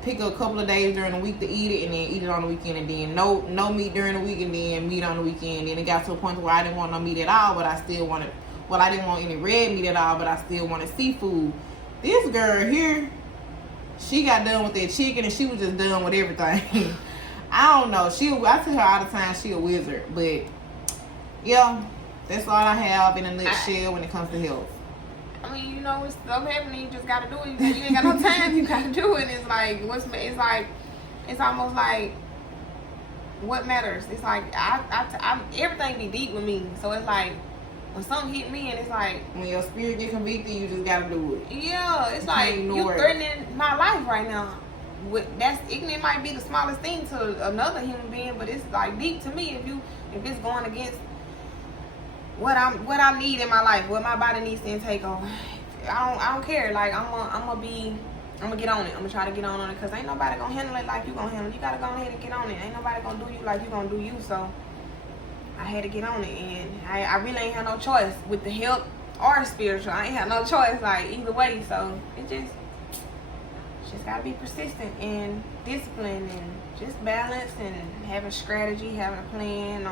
pick a couple of days during the week to eat it, and then eat it on the weekend, and then no meat during the week, and then meat on the weekend. And it got to a point where I didn't want no meat at all, but I still wanted. Well, I didn't want any red meat at all, but I still wanted seafood. This girl here, she got done with that chicken, and she was just done with everything. I don't know. I tell her all the time she a wizard, but yeah, that's all I have in a nutshell when it comes to health. I mean, you know, it's stuff happening. You just gotta do it. You ain't got no time. You gotta do it. It's like it's almost like what matters. It's like I everything be deep with me. So it's like when something hit me, and it's like when your spirit get convicted, you just gotta do it. Yeah, it's like you threatening my life right now. It might be the smallest thing to another human being, but it's like deep to me if it's going against what I need in my life, what my body needs to intake on. I don't care. Like, I'm gonna get on it. I'm gonna try to get on it because ain't nobody gonna handle it like you gonna handle it. You gotta go ahead and get on it. Ain't nobody gonna do you like you gonna do you. So I had to get on it, and I really ain't had no choice with the health or spiritual. I ain't had no choice, like, either way. So it just gotta be persistent and disciplined and just balance and having strategy, having a plan.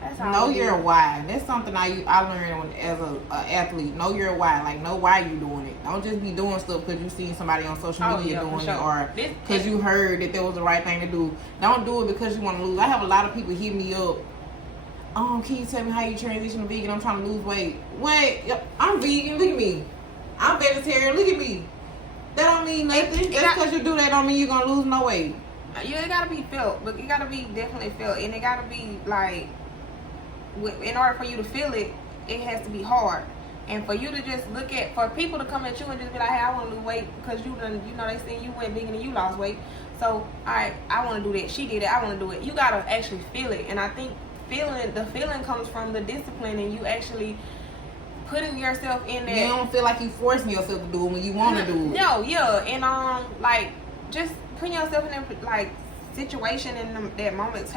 That's all. Know your why. That's something I learned as an athlete. Know your why. Like, know why you doing it. Don't just be doing stuff because you seen somebody on social media doing it, or because you heard that was the right thing to do. Don't do it because you want to lose. I have a lot of people hit me up. Can you tell me how you transition to vegan? I'm trying to lose weight. Wait, I'm vegan. Look at me. I'm vegetarian. Look at me. That don't mean nothing. Just because you do that don't mean you're gonna lose no weight. Yeah, it gotta be felt, but it gotta be definitely felt, and it gotta be like, in order for you to feel it, it has to be hard. And for you to just for people to come at you and just be like, hey, I want to lose weight because they seen you went vegan and you lost weight. So, all right, I want to do that. She did it. I want to do it. You got to actually feel it. And I think the feeling comes from the discipline and you actually putting yourself in there. You don't feel like you forcing yourself to do it when you want to do it. No, yeah. And, like, just putting yourself in that, like, situation in that moment.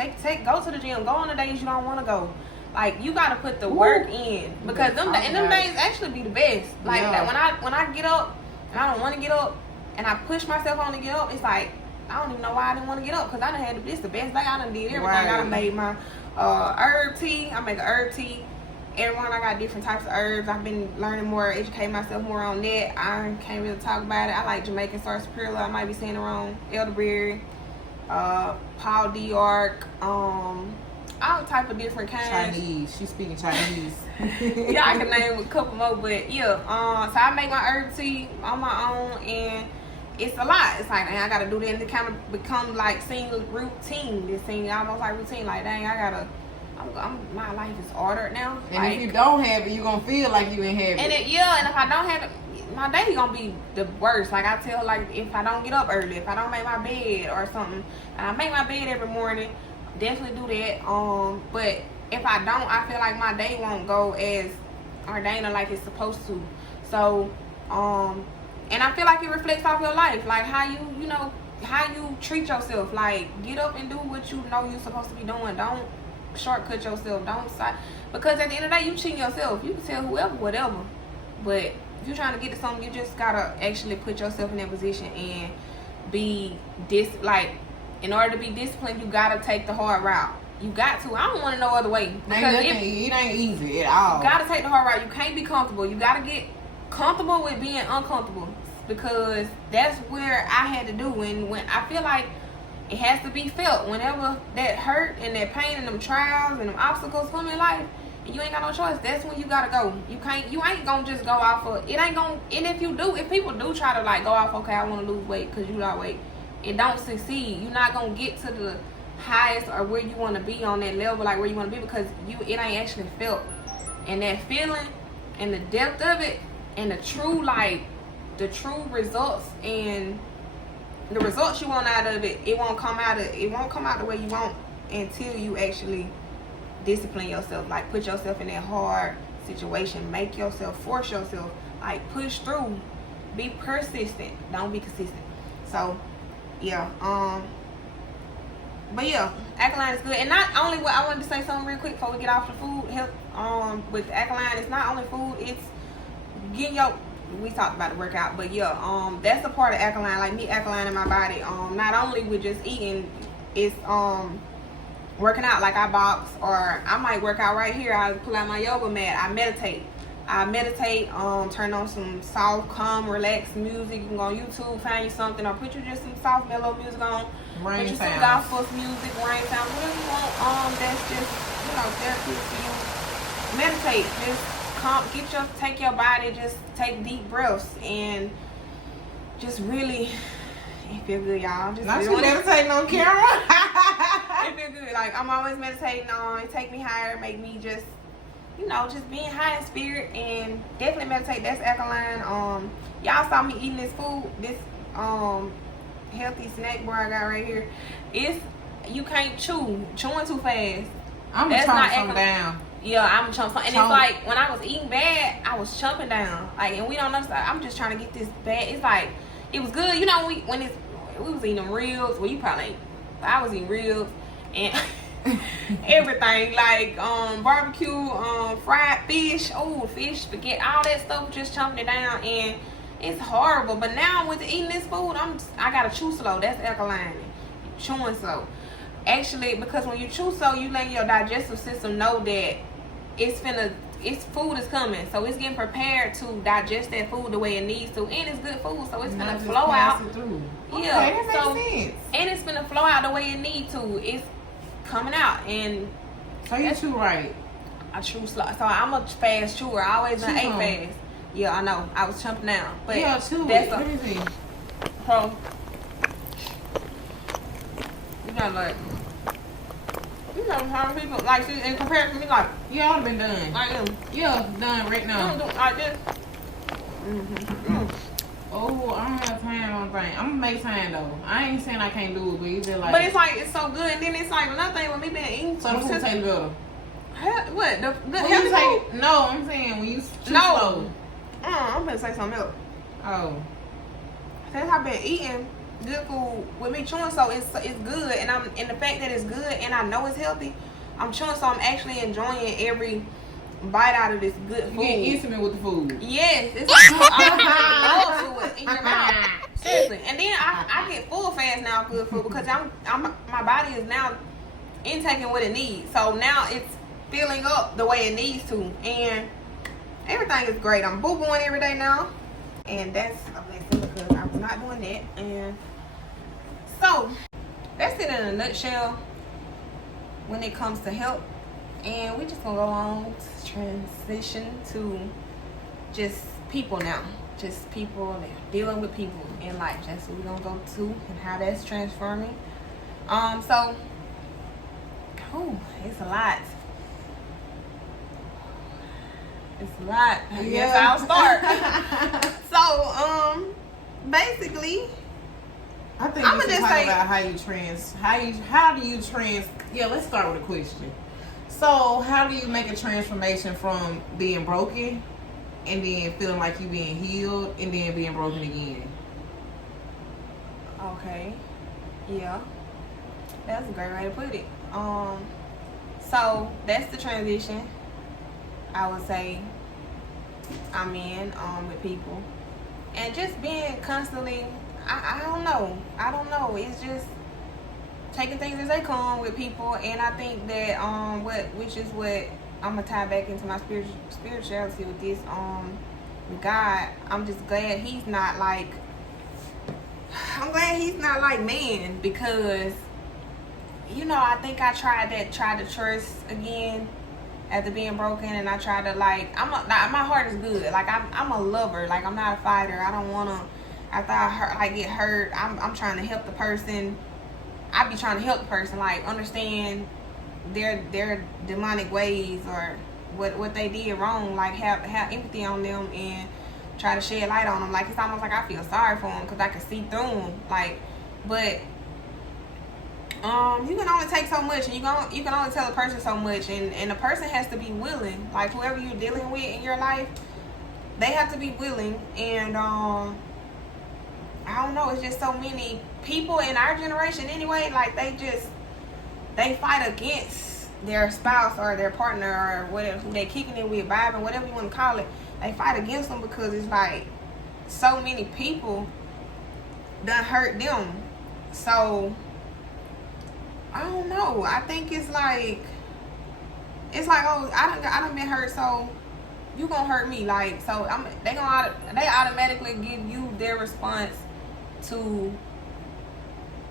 Go to the gym. Go on the days you don't want to go. Like, you gotta put the work in because them days actually be the best. Like, that when I get up and I don't want to get up and I push myself on to get up, it's like I don't even know why I didn't want to get up because I done had this the best day. I done did everything. Right. I done made my herb tea. I make an herb tea. Everyone, I got different types of herbs. I've been learning more, educating myself more on that. I can't really talk about it. I like Jamaican sarsaparilla. I might be saying it wrong. Elderberry, Paul d'Arc, all type of different kinds. Chinese. She's speaking Chinese. Yeah, I can name a couple more, but yeah. So I make my herb tea on my own, and it's a lot. It's like, dang, I gotta do that, and it kind of become like routine. This thing almost like routine. Like, dang, my life is ordered now. And like, if you don't have it, you gonna feel like you ain't have it. And and if I don't have it, my day gonna be the worst. Like, I tell, like, if I don't get up early, if I don't make my bed or something, and I make my bed every morning. Definitely do that. But if I don't, I feel like my day won't go as ordained or like it's supposed to. So, and I feel like it reflects off your life, like how how you treat yourself. Like, get up and do what you know you're supposed to be doing. Don't shortcut yourself. Because at the end of the day, you cheating yourself. You can tell whoever whatever, but if you're trying to get to something, you just gotta actually put yourself in that position and be in order to be disciplined, you gotta take the hard route. You got to. I don't want to no other way. Because it ain't easy at all. You gotta take the hard route. You can't be comfortable. You gotta get comfortable with being uncomfortable, because that's where I had to do. And when I feel like it has to be felt, whenever that hurt and that pain and them trials and them obstacles come in life, and you ain't got no choice, that's when you gotta go. You ain't gonna just go off of it. Ain't gonna. And if people do try to like go off, okay, I want to lose weight because you lost weight, it don't succeed. You're not gonna get to the highest or where you want to be on that level, like where you want to be, because it ain't actually felt. And that feeling and the depth of it and the true results and the results you want out of it, it won't come out the way you want until you actually discipline yourself, like put yourself in that hard situation, force yourself, like push through, be persistent, don't be consistent. So yeah, but yeah, alkaline is good. And not only what I wanted to say something real quick before we get off the food health, with alkaline, it's not only food, it's getting we talked about the workout, but yeah, that's a part of alkaline, like me alkaline in my body. Not only with just eating, it's working out, like I box, or I might work out right here. I pull out my yoga mat, I meditate, turn on some soft, calm, relaxed music. You can go on YouTube, find you something, or put you just some soft, mellow music on. Rain put you sounds. some gospel music, rain sound, whatever you want. That's just therapy for you. Meditate, just take your body, just take deep breaths, and just really, it feel good, y'all. Just not you meditating on camera. It feel good. Like I'm always meditating on. It take me higher, make me just, just being high in spirit, and definitely meditate. That's alkaline. Y'all saw me eating this food, this healthy snack bar I got right here. You can't chewing too fast. I'm gonna chomp some down. Yeah, I'm chomp some, and it's like when I was eating bad, I was chomping down. Like, and we don't understand. I'm just trying to get this bad. It's like it was good, we was eating them ribs. Well, you probably ain't. I was eating ribs and everything, like barbecue, fried fish, fish, spaghetti, all that stuff, just chomping it down, and it's horrible. But now with eating this food, I gotta chew slow. That's alkaline, chewing slow. Actually, because when you chew slow, you letting your digestive system know that its food is coming, so it's getting prepared to digest that food the way it needs to, and it's good food, so it's gonna flow out. Yeah, that makes sense. And it's gonna flow out the way it needs to. It's coming out, and so you chew right. I chew slow, so I'm a fast chewer. I always been ate fast. Yeah, I know. I was chomping down, but yeah, chew that's it. Let me see. So you got like. How people like this, and compared to me, like y'all been done. I am. Yeah, done right now. Do like this. Oh, I don't have time on thing. I'm gonna make time though. I ain't saying I can't do it, but it's just like. But it's like it's so good, and then it's like another thing when me being eating. So the food tastes better. What the healthy food? No, I'm saying when you chew slow. I'm gonna say something else. Oh. Since I've been eating good food with me chewing, so it's good, and the fact that it's good and I know it's healthy, I'm chewing, so I'm actually enjoying every bite out of this good food. You get intimate with the food. Yes, it's like I love to it in your mouth. Seriously, and then I get full fast now of good food because my body is now intaking what it needs, so now it's filling up the way it needs to, and everything is great. I'm boo-booing every day now, and that's a blessing because I was not doing that. And so that's it in a nutshell when it comes to health. And we just gonna go on to transition to just people now. Just people dealing with people in life. That's what we're gonna go to and how that's transforming. So it's a lot. It's a lot. I guess I'll start. So, basically, I think we should talk about how do you yeah, let's start with a question. So, how do you make a transformation from being broken and then feeling like you being healed and then being broken again? Okay. Yeah. That's a great way to put it. So that's the transition I would say I'm in with people, and just being constantly I don't know, it's just taking things as they come with people, and I think that which is what I'm gonna tie back into my spirituality with this with God. I'm just glad he's not like man, because I think I tried to trust again after being broken, and I tried to like my heart is good. Like I'm a lover. Like I'm not a fighter. I don't wanna. After I get hurt, I'm trying to help the person. I be trying to help the person, like understand their demonic ways or what they did wrong. Like have empathy on them and try to shed light on them. Like it's almost like I feel sorry for them because I can see through them. Like, but you can only take so much, and you can only tell a person so much, and the person has to be willing. Like whoever you're dealing with in your life, they have to be willing. And I don't know, it's just so many people in our generation anyway, like they fight against their spouse or their partner or whatever who they kicking it with, vibing, whatever you want to call it. They fight against them because it's like so many people done hurt them. So I don't know. I think it's like oh, I done been hurt, so you gonna hurt me. Like, so they automatically give you their response to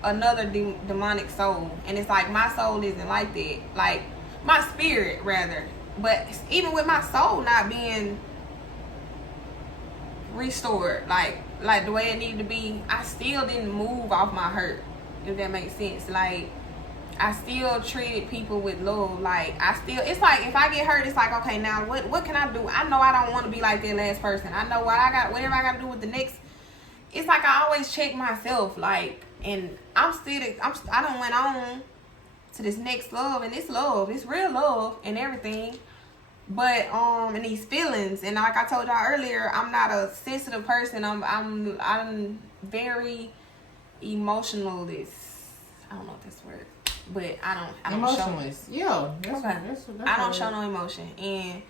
another demonic soul, and it's like my soul isn't like that. Like my spirit rather, but even with my soul not being restored, like the way it needed to be, I still didn't move off my hurt. If that makes sense, like. I still treated people with love. Like it's like if I get hurt, it's like, okay, now what can I do? I know I don't want to be like that last person. I know whatever I got to do with the next. It's like I always check myself, like, and I done went on to this next love, and it's real love and everything. But and these feelings, and like I told y'all earlier, I'm not a sensitive person. I'm very emotionalist. I don't know if that's word. But I don't emotionless. I don't show no emotion, and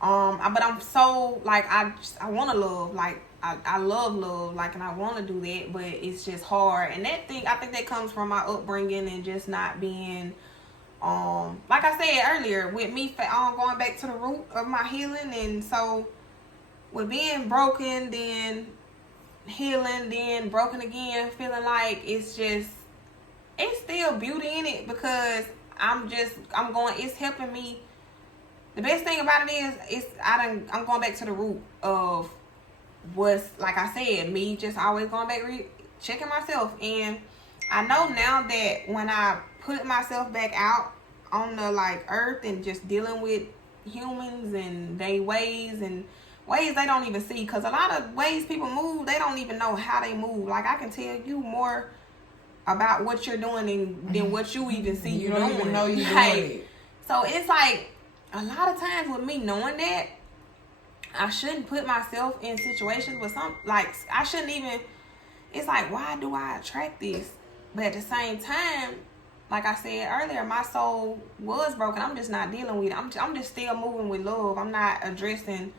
but I'm so like I want to love, like I love love, like, and I want to do that, but it's just hard. And I think that comes from my upbringing and just not being like I said earlier, with me going back to the root of my healing. And so with being broken, then healing, then broken again, feeling like it's still beauty in it, because it's helping me. The best thing about it is I'm going back to the root of what's, like I said, me just always going back checking myself. And I know now that when I put myself back out on the like earth and just dealing with humans and their ways they don't even see, because a lot of ways people move, they don't even know how they move. Like I can tell you more about what you're doing than what you even see you don't doing. Even know you're like, doing it. So it's like a lot of times with me knowing that I shouldn't put myself in situations with I shouldn't even. It's like, why do I attract this? But at the same time, like I said earlier, my soul was broken. I'm just not dealing with it. I'm just still moving with love. I'm not addressing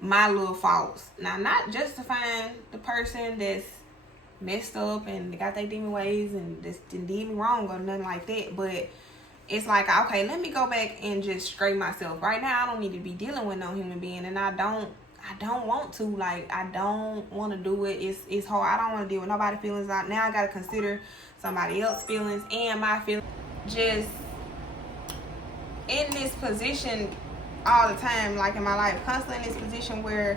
my little faults. Now, not justifying the person that's messed up and they got their demon ways and just did me wrong or nothing like that, but it's like, okay, let me go back and just straighten myself. Right now I don't need to be dealing with no human being, and I don't want to. Like I don't want to do it. It's hard. I don't want to deal with nobody's feelings. Now I got to consider somebody else's feelings and my feelings. Just in this position all the time, like in my life, constantly in this position where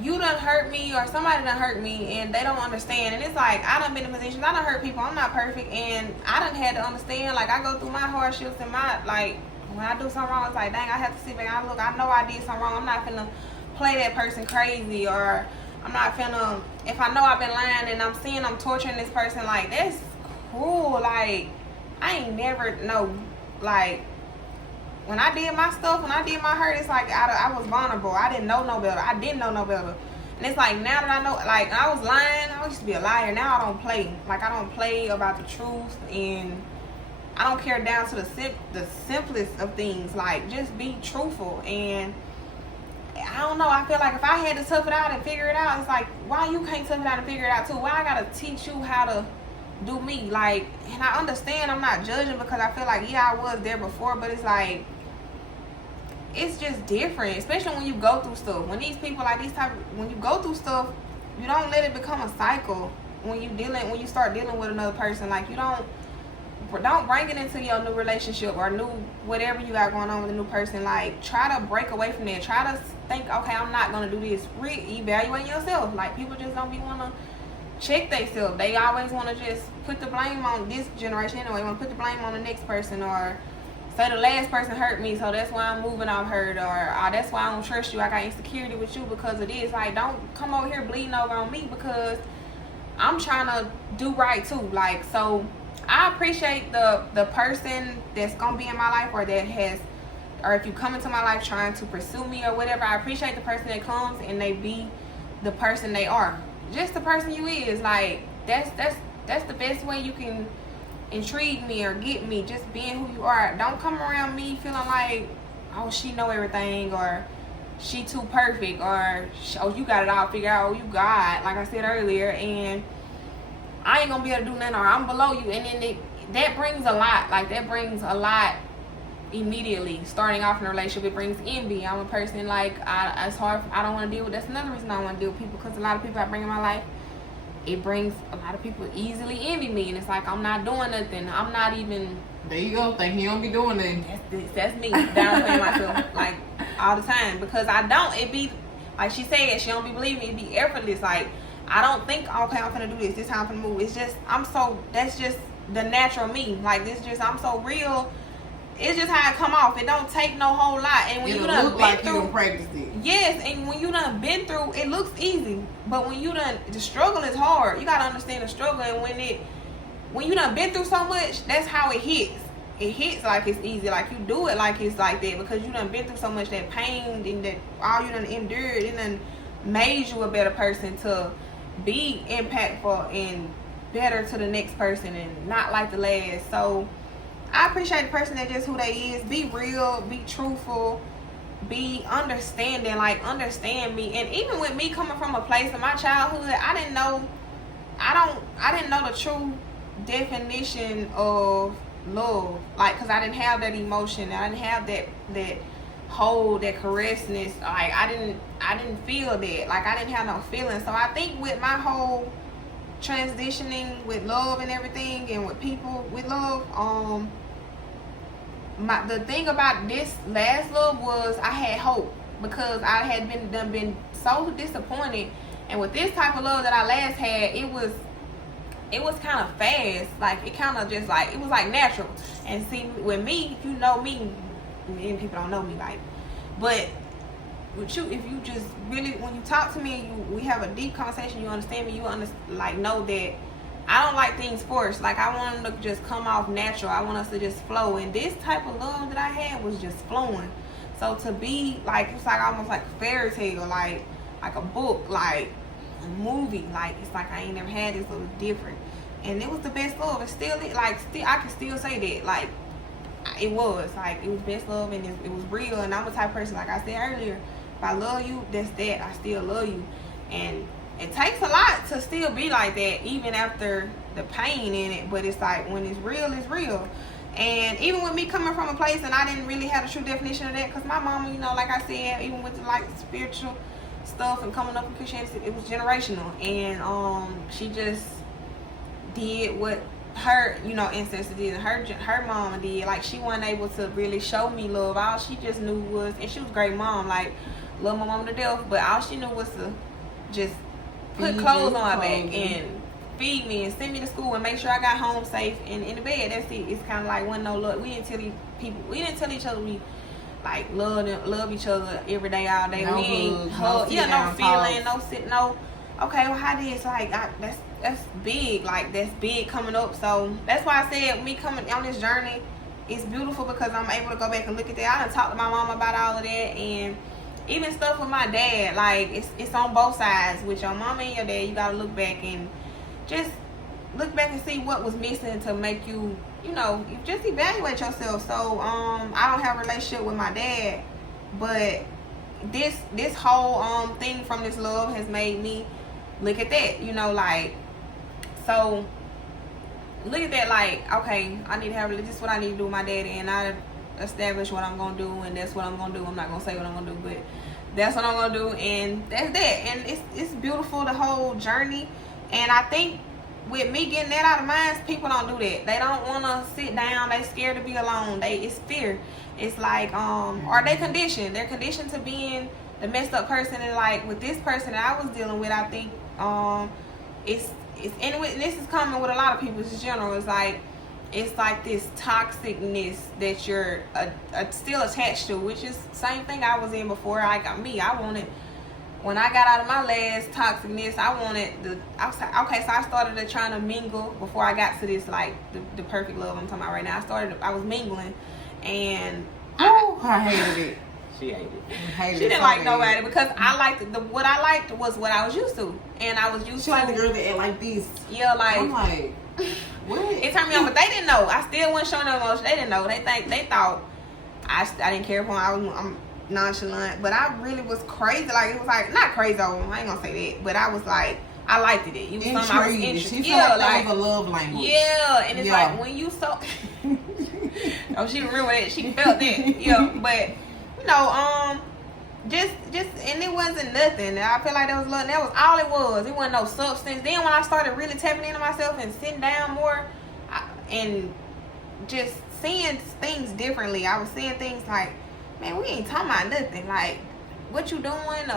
you done hurt me or somebody done hurt me and they don't understand. And it's like, I done been in positions, I done hurt people, I'm not perfect, and I done had to understand. Like I go through my hardships and my, like, when I do something wrong, it's like, dang, I have to sit back and look, I know I did something wrong. I'm not finna play that person crazy, or I'm not finna, if I know I've been lying and I'm seeing I'm torturing this person, like, that's cruel. Like, I ain't never know, like, when I did my stuff, when I did my hurt, it's like I was vulnerable. I didn't know no better. And it's like, now that I know, like, I was lying. I used to be a liar. Now I don't play. Like, I don't play about the truth, and I don't care down to the simplest of things. Like, just be truthful. And I don't know. I feel like if I had to tough it out and figure it out, it's like, why you can't tough it out and figure it out too? Why I gotta teach you how to do me. Like, and I understand I'm not judging because I feel like, yeah, I was there before, but it's like, it's just different, especially when you go through stuff. When these people like these type, when you go through stuff, you don't let it become a cycle. When you start dealing with another person, like you don't bring it into your new relationship or new whatever you got going on with a new person. Like, try to break away from that. Try to think, okay, I'm not gonna do this. Reevaluate yourself. Like, people just don't be wanna check themselves. They always wanna just put the blame on this generation anyway. Want to put the blame on the next person, or say the last person hurt me, so that's why I'm moving off hurt, or that's why I don't trust you. I got insecurity with you because of this. Like, don't come over here bleeding over on me because I'm trying to do right too. Like, so I appreciate the person that's gonna be in my life, or that has, or if you come into my life trying to pursue me or whatever, I appreciate the person that comes and they be the person they are, just the person you is. Like, that's the best way you can intrigue me or get me, just being who you are. Don't come around me feeling like, oh, she know everything, or she too perfect, or oh, you got it all figured out, oh, you God, like I said earlier, and I ain't gonna be able to do nothing, or I'm below you. And then that brings a lot. Like, that brings a lot immediately. Starting off in a relationship, it brings envy. I'm a person, like, it's hard. I don't want to deal with. That's another reason I don't want to deal with people, because a lot of people I bring in my life, it brings a lot of people easily envy me, and it's like I'm not doing nothing. I'm not even. There you go. Think he don't be doing nothing. That's me downplaying myself like all the time, because I don't. It be like she said, she don't be believing me. It be effortless. Like, I don't think, okay, I'm gonna do this. This how I'm gonna move. It's just, that's just the natural me. Like, this just, I'm so real. It's just how it come off. It don't take no whole lot. And when you done look been like through, you done practiced it. yes, and when you done been through, it looks easy. But when you done, the struggle is hard. You gotta understand the struggle. And when you done been through so much, that's how it hits. It hits like it's easy. Like, you do it like it's like that, because you done been through so much, that pain and that all you done endured. It done made you a better person to be impactful and better to the next person, and not like the last. So I appreciate the person that just who they is. Be real, be truthful, be understanding, like, understand me. And even with me coming from a place in my childhood, I didn't know the true definition of love, like, because I didn't have that emotion. I didn't have that hold, that caressness. Like, I didn't feel that. Like, I didn't have no feelings. So I think with my whole transitioning with love and everything, and with people with love, the thing about this last love was I had hope, because I had been so disappointed. And with this type of love that I last had, it was kind of fast. Like, it kind of just like, it was like natural. And see, with me, if you know me, many people don't know me, like, but with you, if you just really, when you talk to me, we have a deep conversation, you understand me, like, know that I don't like things forced. Like, I want them to just come off natural. I want us to just flow. And this type of love that I had was just flowing. So to be like, it's like almost like a fairy tale, like a book, like a movie. Like, it's like I ain't never had this. It was different, and it was the best love. It's still, like, I can still say that, like, it was best love, and it was real. And I'm the type of person, like I said earlier, if I love you, that's that. I still love you. And it takes a lot to still be like that, even after the pain in it. But it's like, when it's real, it's real. And even with me coming from a place, and I didn't really have a true definition of that, because my mama, you know, like I said, even with the, like, spiritual stuff and coming up in Christianity, it was generational. And she just did what her, you know, ancestors did, and her mama did. Like, she wasn't able to really show me love. All she just knew was, and she was a great mom, like, love my mom to death, but all she knew was to just put clothes on my back and feed me and send me to school and make sure I got home safe and in the bed. That's it. It's kind of like, wasn't no love. We didn't tell each other we, like, love each other every day, all day. No we ain't hug, no feeling, no sit, no. Okay, well, how did it's like, that's big, like, that's big coming up. So that's why I said, me coming on this journey, it's beautiful, because I'm able to go back and look at that. I done talked to my mom about all of that, and even stuff with my dad. Like, it's on both sides. With your mama and your dad, you gotta look back and just look back and see what was missing to make you, you know, you just evaluate yourself. So I don't have a relationship with my dad, but this whole thing from this love has made me look at that, you know, like, so look at that like, okay, I need to have this is what I need to do with my daddy, and I establish what I'm gonna do, and that's what I'm gonna do. I'm not gonna say what I'm gonna do, but that's what I'm gonna do, and that's that. And it's beautiful, the whole journey. And I think with me getting that out of minds, people don't do that. They don't want to sit down. They scared to be alone. It's fear. It's like or they conditioned. They're conditioned to being the messed up person. And like with this person that I was dealing with, I think it's and this is common with a lot of people in general. It's like this toxicness that you're still attached to, which is the same thing I was in before. I wanted, when I got out of my last toxicness, I wanted so I started trying to mingle before I got to this, like, the perfect love I'm talking about right now. I was mingling, and I hated it. She hated it. She didn't like nobody because I liked what I liked was what I was used to, and I was used to. She liked the girl that act like this. Yeah, like I'm like, what? It turned me on, but they didn't know. I still wasn't showing no emotion. They didn't know. They thought I didn't care for them. I'm nonchalant, but I really was crazy. Like, it was like, not crazy. I ain't gonna say that, but I was like, I liked it. It was something I was interested. She felt like that was a love language. Yeah, and it's like when you so. Oh, she remember that. She felt that. Yeah, but you know, just and it wasn't nothing. I feel like that was love. That was all it was. It wasn't no substance. Then when I started really tapping into myself and sitting down more, and just seeing things differently, I was seeing things like, man, we ain't talking about nothing. Like, what you doing?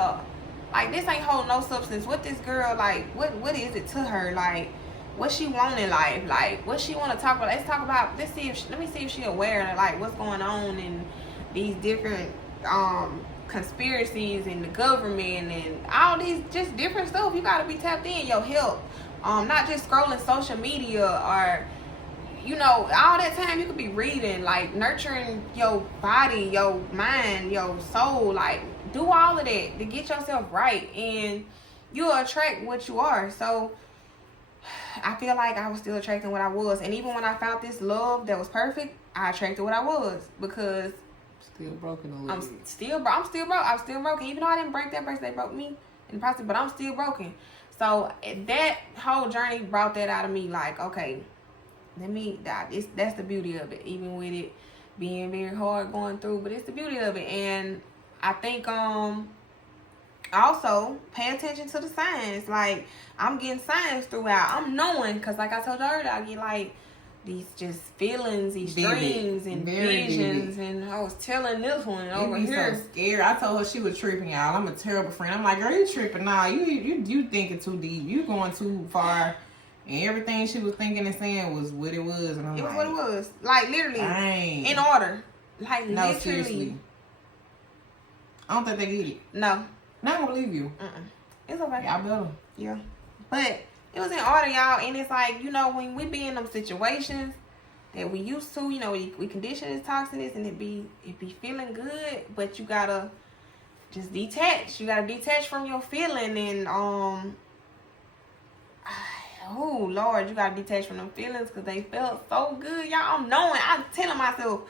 Like, this ain't holding no substance. What this girl, like, what is it to her? Like, what she want in life? Like, what she want to talk about? Let me see if she aware of, like, what's going on in these different conspiracies and the government and all these just different stuff. You got to be tapped in, your health. Not just scrolling social media or, you know, all that time you could be reading, like, nurturing your body, your mind, your soul. Like, do all of that to get yourself right, and you'll attract what you are. So I feel like I was still attracting what I was, and even when I found this love that was perfect, I attracted what I was, because still broken a little I'm still broke. I'm still broken. Even though I didn't break that person, they broke me in the process, but I'm still broken. So that whole journey brought that out of me. Like, okay, that's the beauty of it. Even with it being very hard going through, but it's the beauty of it. And I think also pay attention to the signs. Like, I'm getting signs throughout. I'm knowing, because like I told you earlier, I get like these just feelings, these dreams and visions, and I was telling this one over here. So scared. I told her she was tripping, y'all. I'm a terrible friend. I'm like, girl, you tripping? Nah, you thinking too deep. You going too far. And everything she was thinking and saying was what it was. And I'm like, what it was. Like, literally, in order. Like, no, literally. Seriously. I don't think they get it. No. I don't believe you. It's okay. Y'all better. Yeah. But it was in order, y'all. And it's like, you know, when we be in them situations that we used to, you know, we condition this toxicness, and it be feeling good, but you gotta just detach. You gotta detach from your feeling, and oh Lord, you gotta detach from them feelings, because they felt so good, y'all. I'm telling myself,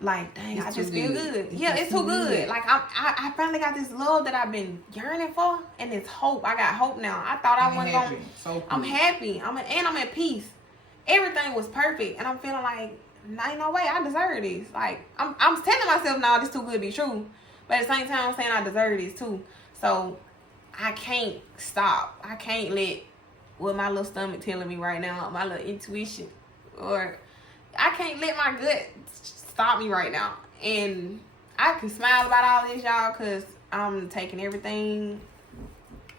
like, dang, I just feel good. Yeah, it's too good. Like, I finally got this love that I've been yearning for, and it's hope. I got hope now. I thought I wasn't going. So cool. I'm happy. I'm at peace. Everything was perfect, and I'm feeling like, ain't no way I deserve this. Like, I'm telling myself, no, this too good to be true. But at the same time, I'm saying I deserve this too. So I can't stop. I can't let what my little stomach telling me right now, my little intuition, or I can't let my gut stop me right now. And I can smile about all this, y'all, because I'm taking everything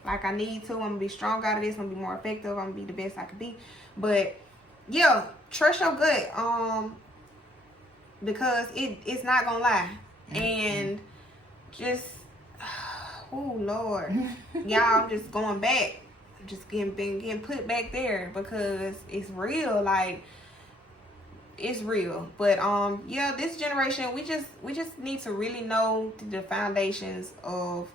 like I need to. I'm gonna be strong out of this. I'm gonna be more effective. I'm gonna be the best I can be. But yeah, trust your gut, because it's not gonna lie. And just, oh Lord, y'all, I'm just going back. I'm just getting put back there, because it's real. Like, it's real. But yeah, this generation, we just need to really know the foundations of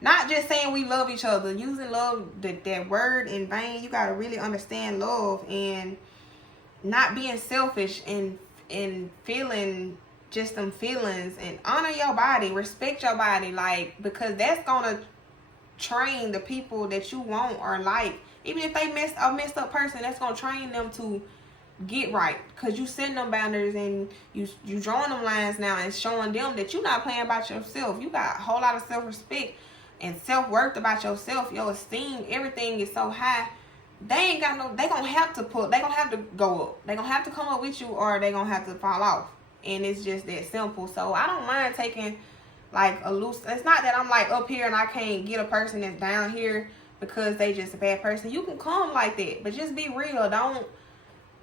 not just saying we love each other, using love, that word in vain. You got to really understand love, and not being selfish, and feeling just them feelings, and honor your body, respect your body, like, because that's gonna train the people that you want or like. Even if they a messed up person, that's gonna train them to get right, because you setting them boundaries and you drawing them lines now and showing them that you're not playing about yourself. You got a whole lot of self-respect and self-worth about yourself. Your esteem, everything is so high. They gonna have to go up. They gonna have to come up with you, or they gonna have to fall off. And it's just that simple. So I don't mind taking like a loose. It's not that I'm like up here and I can't get a person that's down here because they just a bad person. You can come like that, but just be real.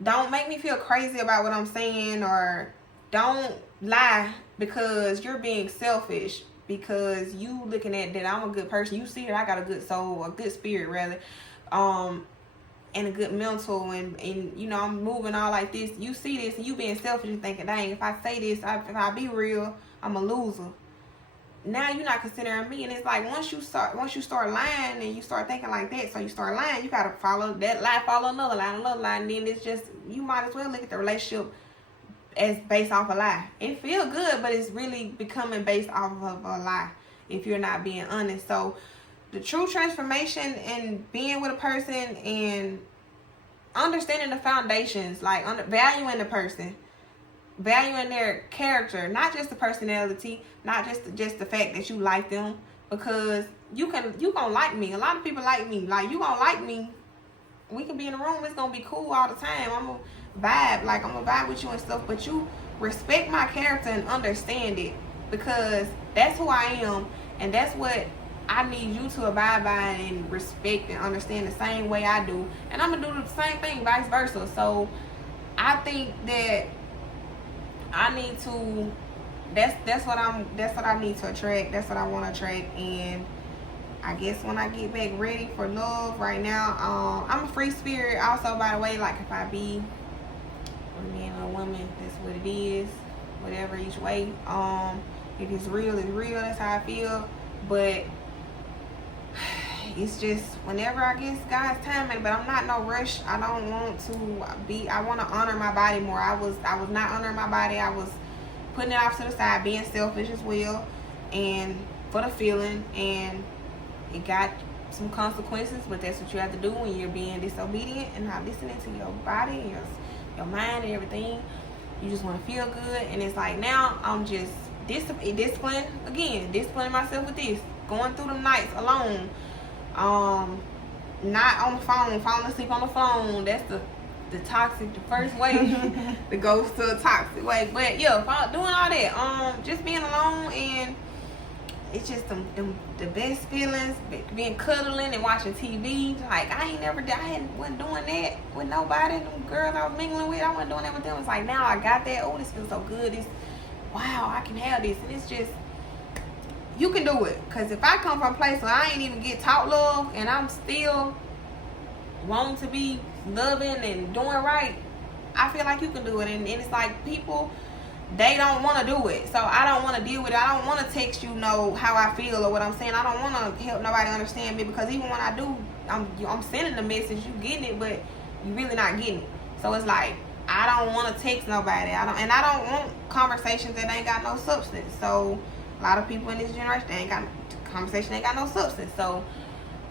Don't make me feel crazy about what I'm saying, or don't lie because you're being selfish, because you looking at that I'm a good person. You see that I got a good soul, a good spirit rather, and a good mental, and you know, I'm moving all like this. You see this and you being selfish and thinking, dang, if I say this, if I be real, I'm a loser. Now you're not considering me. And it's like once you start lying and you start thinking like that, so you start lying, you gotta follow that lie, follow another lie, and then it's just, you might as well look at the relationship as based off a lie. It feel good, but it's really becoming based off of a lie if you're not being honest. So the true transformation and being with a person and understanding the foundations, like valuing the person, valuing their character, not just the personality, not just the fact that you like them, because you gonna like me. A lot of people like me. Like, you gonna like me. We can be in a room, it's gonna be cool all the time. I'm gonna vibe with you and stuff, but you respect my character and understand it, because that's who I am, and that's what I need you to abide by and respect and understand the same way I do. And I'm gonna do the same thing, vice versa. So I think that I need to, that's what I need to attract. That's what I want to attract. And I guess when I get back ready for love, right now, I'm a free spirit also, by the way. Like, if I be a man or a woman, that's what it is, whatever, each way. If it's real, it's real. That's how I feel. But it's just whenever I guess God's timing, but I'm not no rush. I don't want to be, I want to honor my body more. I was not honoring my body. I was putting it off to the side, being selfish as well, and for the feeling, and it got some consequences, but that's what you have to do when you're being disobedient and not listening to your body and your mind and everything. You just want to feel good, and it's like now I'm just disciplining myself with this, going through the nights alone, not on the phone, falling asleep on the phone. That's the toxic, the first way that goes to a toxic way. But yeah, doing all that, just being alone, and it's just the best feelings, being cuddling and watching TV. Like, wasn't doing that with nobody. Them girls I was mingling with, I wasn't doing that with them. It's like, now I got that. Oh, this feels so good. Wow, I can have this. And it's just, you can do it. Because if I come from a place where I ain't even get taught love, and I'm still wanting to be loving and doing right, I feel like you can do it. And it's like, people, they don't want to do it. So I don't want to deal with it. I don't want to text you know how I feel or what I'm saying. I don't want to help nobody understand me, because even when I do, I'm sending the message, you getting it, but you really not getting it. So it's like, I don't want to text nobody. I don't want conversations that ain't got no substance. So a lot of people in this generation, conversation ain't got no substance. So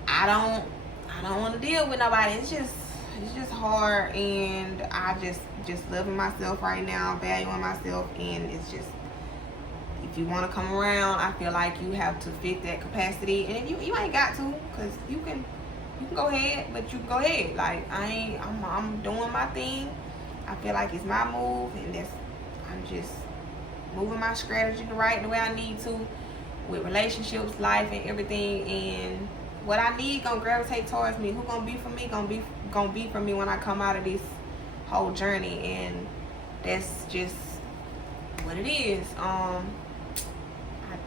I don't want to deal with nobody. It's just hard, and I just loving myself right now, valuing myself, and it's just, if you want to come around, I feel like you have to fit that capacity, and you ain't got to, because you can go ahead, but you go ahead. Like, I'm doing my thing. I feel like it's my move, and I'm just moving my strategy the way I need to, with relationships, life, and everything. And what I need gonna gravitate towards me. Who gonna be for me gonna be for me when I come out of this whole journey. And that's just what it is. I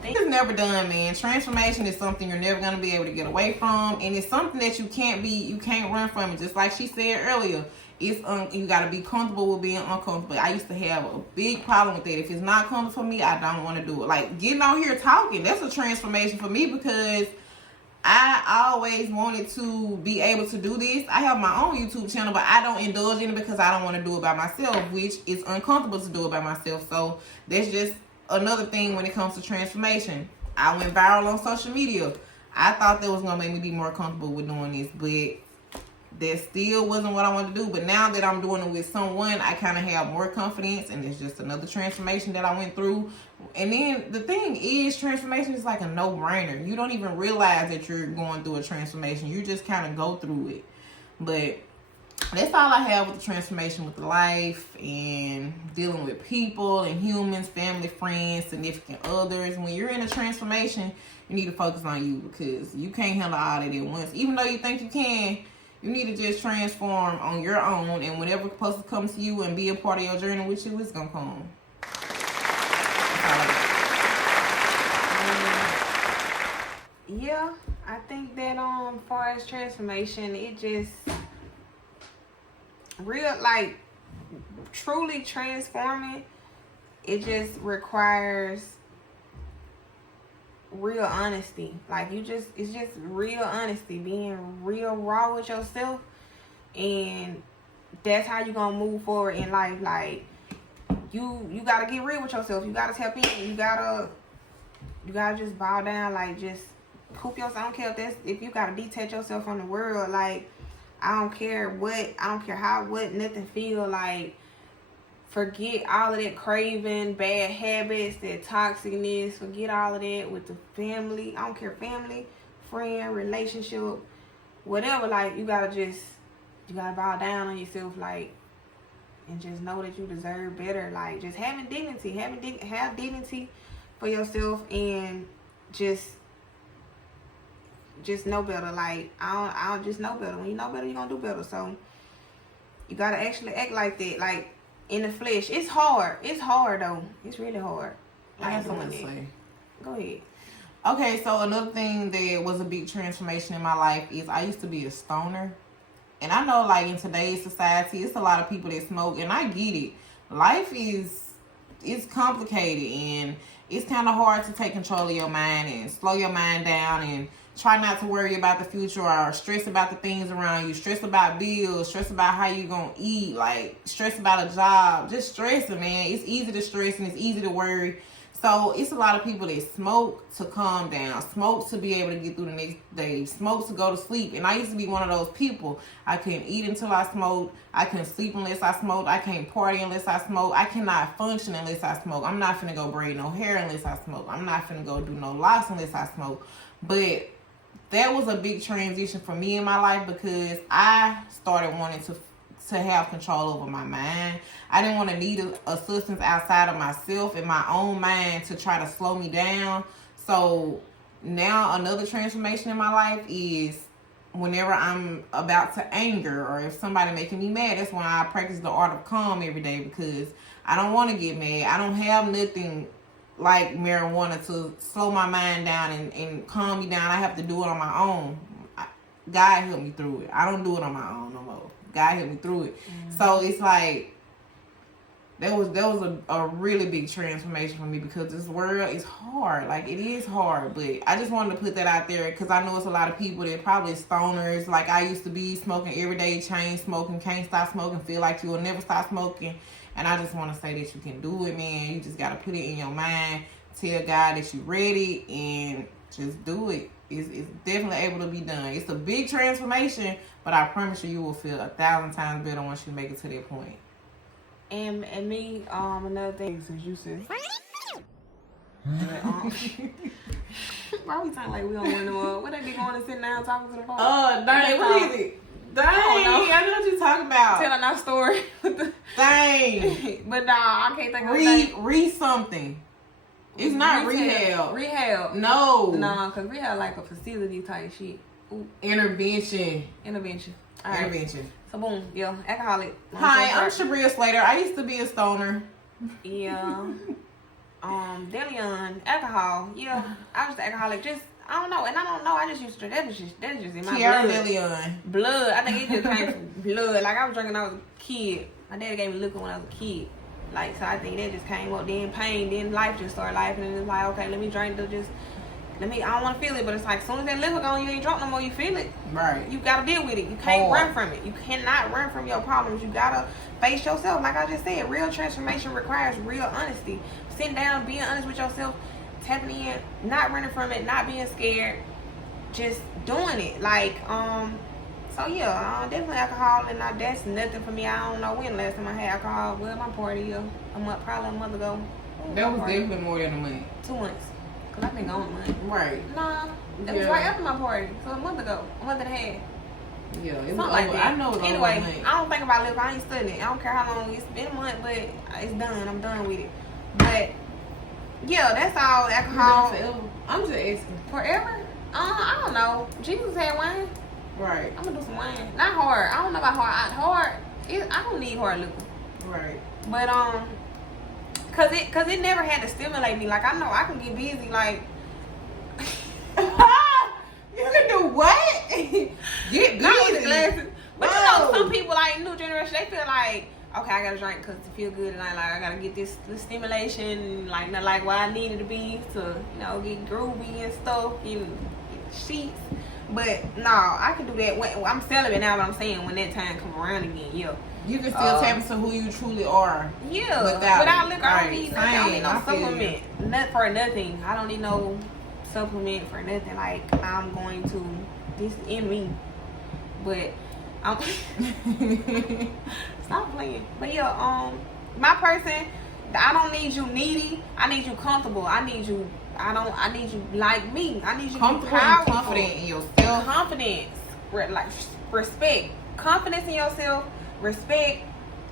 think it's never done, man. Transformation is something you're never gonna be able to get away from, and it's something that you can't run from it. Just like she said earlier, it's you gotta be comfortable with being uncomfortable. I used to have a big problem with that. If it's not comfortable for me, I don't want to do it. Like, getting on here talking, that's a transformation for me, because I always wanted to be able to do this. I have my own YouTube channel, but I don't indulge in it because I don't want to do it by myself, which is uncomfortable to do it by myself. So that's just another thing when it comes to transformation. I went viral on social media. I thought that was going to make me be more comfortable with doing this, but that still wasn't what I wanted to do. But now that I'm doing it with someone, I kind of have more confidence, and it's just another transformation that I went through. And then the thing is, transformation is like a no-brainer. You don't even realize that you're going through a transformation. You just kind of go through it. But that's all I have with the transformation with life and dealing with people and humans, family, friends, significant others. When you're in a transformation, you need to focus on you, because you can't handle all that at once. Even though you think you can, you need to just transform on your own, and whatever's supposed to come to you and be a part of your journey with you, it's gonna come. Yeah, I think that far as transformation, it just real, like, truly transforming, it just requires real honesty. Like, it's just real honesty, being real raw with yourself, and that's how you gonna move forward in life. Like, you gotta get real with yourself. You gotta tap in. You gotta just bow down. Like, just coop yourself. I don't care if you gotta detach yourself from the world. Like, I don't care how nothing feel. Like, forget all of that craving, bad habits, that toxicness. Forget all of that with the family. I don't care, family, friend, relationship, whatever. Like, you gotta bow down on yourself, like, and just know that you deserve better. Like, just having dignity, have dignity for yourself, and just know better. Like, I'll just know better. When you know better, you're gonna do better. So you gotta actually act like that, like, in the flesh. It's hard though. It's really hard. I have something to say. Go ahead. Okay, so another thing that was a big transformation in my life is I used to be a stoner. And I know, like, in today's society, it's a lot of people that smoke, and I get it. Life it's complicated, and it's kind of hard to take control of your mind and slow your mind down and try not to worry about the future or stress about the things around you, stress about bills, stress about how you gonna eat, like, stress about a job, just stressing, man. It's easy to stress and it's easy to worry. So it's a lot of people that smoke to calm down, smoke to be able to get through the next day, smoke to go to sleep. And I used to be one of those people. I couldn't eat until I smoked. I couldn't sleep unless I smoked. I can't party unless I smoke. I cannot function unless I smoke. I'm not finna go braid no hair unless I smoke. I'm not finna go do no locks unless I smoke. But that was a big transition for me in my life, because I started wanting to have control over my mind. I didn't want to need a substance outside of myself and my own mind to try to slow me down. So now another transformation in my life is whenever I'm about to anger, or if somebody making me mad, that's when I practice the art of calm every day, because I don't want to get mad. I don't have nothing like marijuana to slow my mind down and calm me down. I have to do it on my own. God helped me through it. I don't do it on my own no more. God helped me through it. Mm-hmm. So it's like that was a really big transformation for me, because this world is hard. Like, it is hard, but I just wanted to put that out there, because I know it's a lot of people that probably stoners like I used to be, smoking every day, chain smoking, can't stop smoking, feel like you will never stop smoking. And I just want to say that you can do it, man. You just got to put it in your mind, tell God that you're ready, and just do it. It's definitely able to be done. It's a big transformation, but I promise you will feel 1,000 times better once you make it to that point. And me, another thing, since you said, why we talking like we don't want no more? What they be going and sitting down talking to the phone? Dang, what is it? Dang, I know what you're talking about. Telling our story. Dang. But nah, I can't think of it. Read something. It's not rehab. Rehab. No. Nah, because rehab like a facility type shit. Ooh. Intervention. All right. Intervention. So boom, yeah, alcoholic. Hi, I'm Brya Slater. I used to be a stoner. Yeah. Delion, alcohol. Yeah, I was an alcoholic. Just, I don't know, and I don't know. I just used to. That's just in my blood. Delion. Blood. I think it just came from blood. Like, I was drinking when I was a kid. My daddy gave me liquor when I was a kid. Like, so I think that just came up. Then pain. Then life just started life, and it's like, okay, let me drink to just. I don't want to feel it, but it's like, as soon as that liquor gone, you ain't drunk no more, you feel it. Right. You got to deal with it. You can't run from it. You cannot run from your problems. You got to face yourself. Like I just said, real transformation requires real honesty. Sitting down, being honest with yourself, tapping in, not running from it, not being scared, just doing it. Like, So yeah, definitely alcohol, and that's nothing for me. I don't know when last time I had alcohol. Well, my party probably a month ago. That was definitely more than a month. 2 months, cause I've been gone a month. Right. Nah, it was right after my party, so a month ago, a month and a half. Yeah, it was something like that. I know. It was anyway, over a month. I don't think about liquor. I ain't studying. I don't care how long it's been a month, but it's done. I'm done with it. But yeah, that's all alcohol. I'm just asking. Forever? I don't know. Jesus had wine. Right. I'm gonna do some wine. Not hard. I don't know about hard. I don't need hard liquor. Right. But cause it never had to stimulate me. Like I know I can get busy. Like you can do what? Get not with the busy. glasses. But you know, some people like new generation, they feel like, okay, I gotta drink because to feel good, and I gotta get this stimulation, like not like what I needed to be to, get groovy and stuff, get sheets. But no, I can do that. I'm celibate now, but I'm saying when that time come around again, yeah. You can still tap into who you truly are. Yeah, without liquor, I don't need nothing. I don't need no supplement. Not for nothing. I don't need no supplement for nothing. Like I'm going to this in me, but I'm stop playing. But yeah, my person, I don't need you needy. I need you comfortable. I need you like me. I need you comfortable and confident in yourself. Confidence, like respect, confidence in yourself, respect,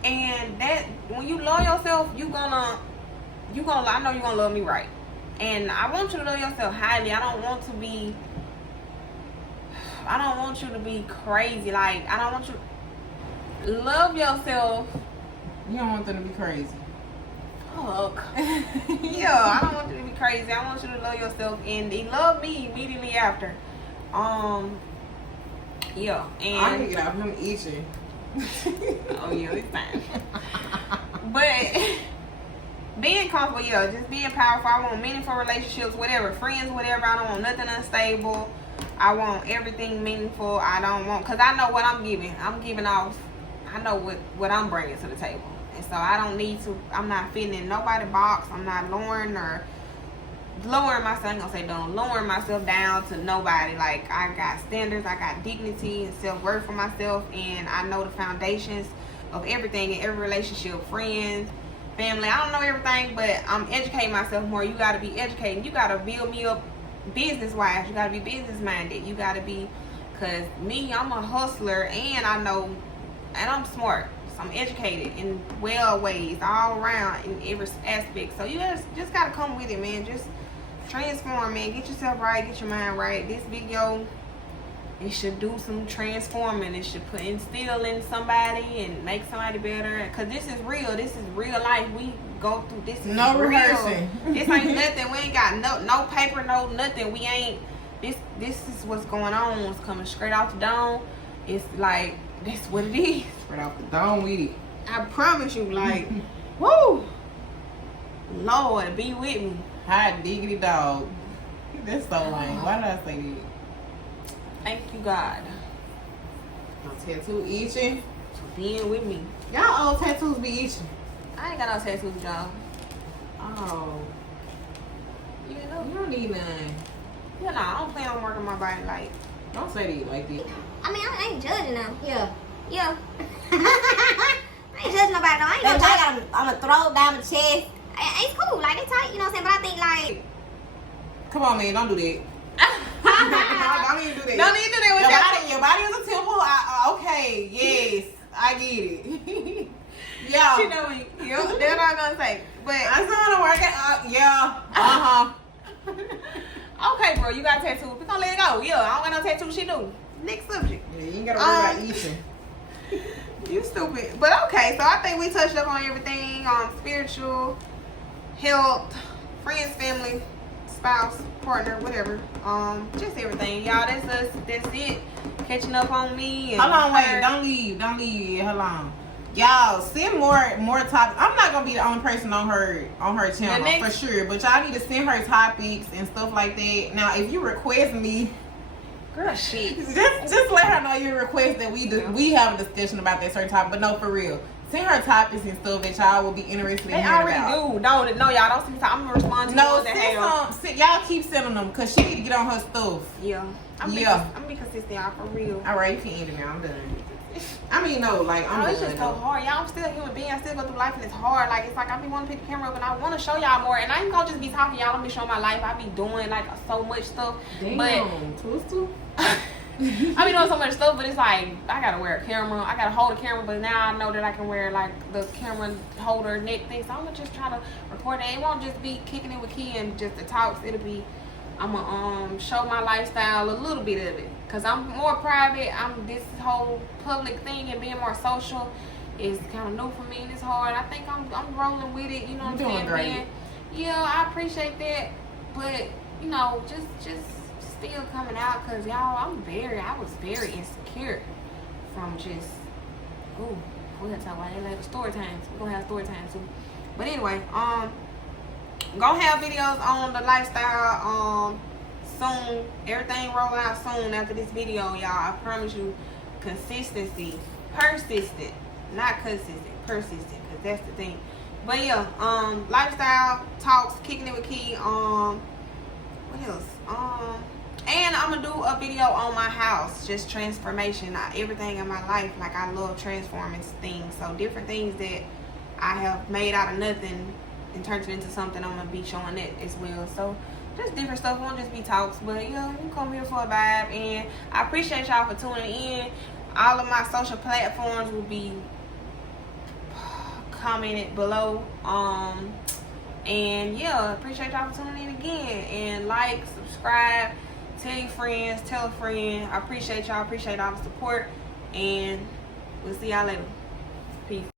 and that when you love yourself, I know you're gonna love me right. And I want you to love yourself highly. I don't want you to be crazy. Like I don't want you to love yourself. You don't want them to be crazy. Fuck. Yeah, I don't want you to be crazy. I want you to love yourself and love me immediately after. Yeah, and I can get out of him itching. Oh yeah, it's fine. But being comfortable, yeah, just being powerful. I want meaningful relationships, whatever, friends, whatever. I don't want nothing unstable. I want everything meaningful. I don't want, because I know what I'm giving. I'm giving off, I know what I'm bringing to the table. And so I don't need to, I'm not fitting in nobody's box. I'm not lowering myself. I ain't gonna say don't lowering myself down to nobody. Like I got standards, I got dignity and self-worth for myself, and I know the foundations of everything in every relationship, friends, family. I don't know everything, but I'm educating myself more. You gotta be educating. You gotta build me up business-wise. You gotta be business-minded. You gotta be, cause me, I'm a hustler, and I know, and I'm smart. So I'm educated in well ways all around in every aspect. So you just gotta come with it, man. Just transform, man. Get yourself right. Get your mind right. This video, it should do some transforming. It should instill in somebody and make somebody better. Cause this is real. This is real life. We go through this. Is no real. rehearsing. This ain't nothing. We ain't got no paper, no nothing. We ain't. This is what's going on. It's coming straight off the dome. It's like that's what it is. Straight off the dome with it. I promise you, like, woo, Lord, be with me. Hot diggity dog. That's so lame. Why did I say that? Thank you, God, My tattoo itching. for being with me. Y'all old tattoos be itching. I ain't got no tattoos, y'all. Oh. You know? You don't need none. Yeah, no, I don't plan on working my body like. Don't say that like that. I mean, I ain't judging them. Yeah. I ain't judging nobody though. I ain't gonna judge. I'm gonna throw it down my chest. It's cool, like it's tight, you know what I'm saying? But I think like, Come on, man, don't do that. don't even do that. Don't even do that with your body is a temple. Okay, yes, I get it. Yeah. She know me. They're not gonna say. But I saw her working. Yeah. Okay, bro, you got a tattoo. We're gonna let it go. Yeah, I don't got no tattoo. She do. Next subject. Yeah, you ain't gotta worry about eating. You stupid. But okay, so I think we touched up on everything. Spiritual, health, friends, family, spouse, partner, whatever. Just everything. Y'all, that's us. That's it. Catching up on me. And Hold on, wait. her. Don't leave. Hold on. Y'all, send more topics. I'm not gonna be the only person on her channel for sure, but y'all need to send her topics and stuff like that. Now, if you request me, Girl, shit. just let her know you request that we have a discussion about that certain topic. But no, for real, Send her topics and stuff that y'all will be interested in They hearing already about. do. No, y'all don't see. I'm gonna respond to No, those that have. y'all keep sending them because she need to get on her stuff. Yeah. I'm Yeah. be consistent, y'all, for real. All right, you can end it now. I'm done. I mean, no, like, I'm It's done. just so hard. Y'all, I'm still a human being. I still go through life and it's hard. Like, it's like I be wanting to pick the camera up and I want to show y'all more. And I ain't gonna just be talking y'all. I'm be showing my life. I be doing, like, so much stuff. Damn, Twister. I be doing so much stuff, but it's like, I gotta wear a camera. I gotta hold a camera, but now I know that I can wear, like, the camera holder neck thing. So I'm gonna just try to record it. It won't just be kicking it with Key and just the talks. It'll be, I'm gonna show my lifestyle, a little bit of it. Because I'm more private. This whole public thing and being more social is kind of new for me and it's hard. I think I'm rolling with it. You know what I'm saying? Great. Yeah, I appreciate that. But, you know, just still coming out because y'all, I was very insecure from just, ooh, we're gonna talk about it later. Story times. We're gonna have story time too. But anyway, gonna have videos on the lifestyle soon. Everything rolling out soon after this video, y'all. I promise you. Consistency, persistent, not consistent, persistent, because that's the thing. But yeah, lifestyle talks, kicking it with Key. What else? And I'm gonna do a video on my house, just transformation, everything in my life. Like, I love transforming things, so different things that I have made out of nothing and turned it into something. I'm gonna be showing that as well. So just different stuff. It won't just be talks, but yeah, you come here for a vibe. And I appreciate y'all for tuning in. All of my social platforms will be commented below. And yeah, appreciate y'all for tuning in again. And like, subscribe, tell your friends, tell a friend. I appreciate y'all. Appreciate all the support. And we'll see y'all later. Peace.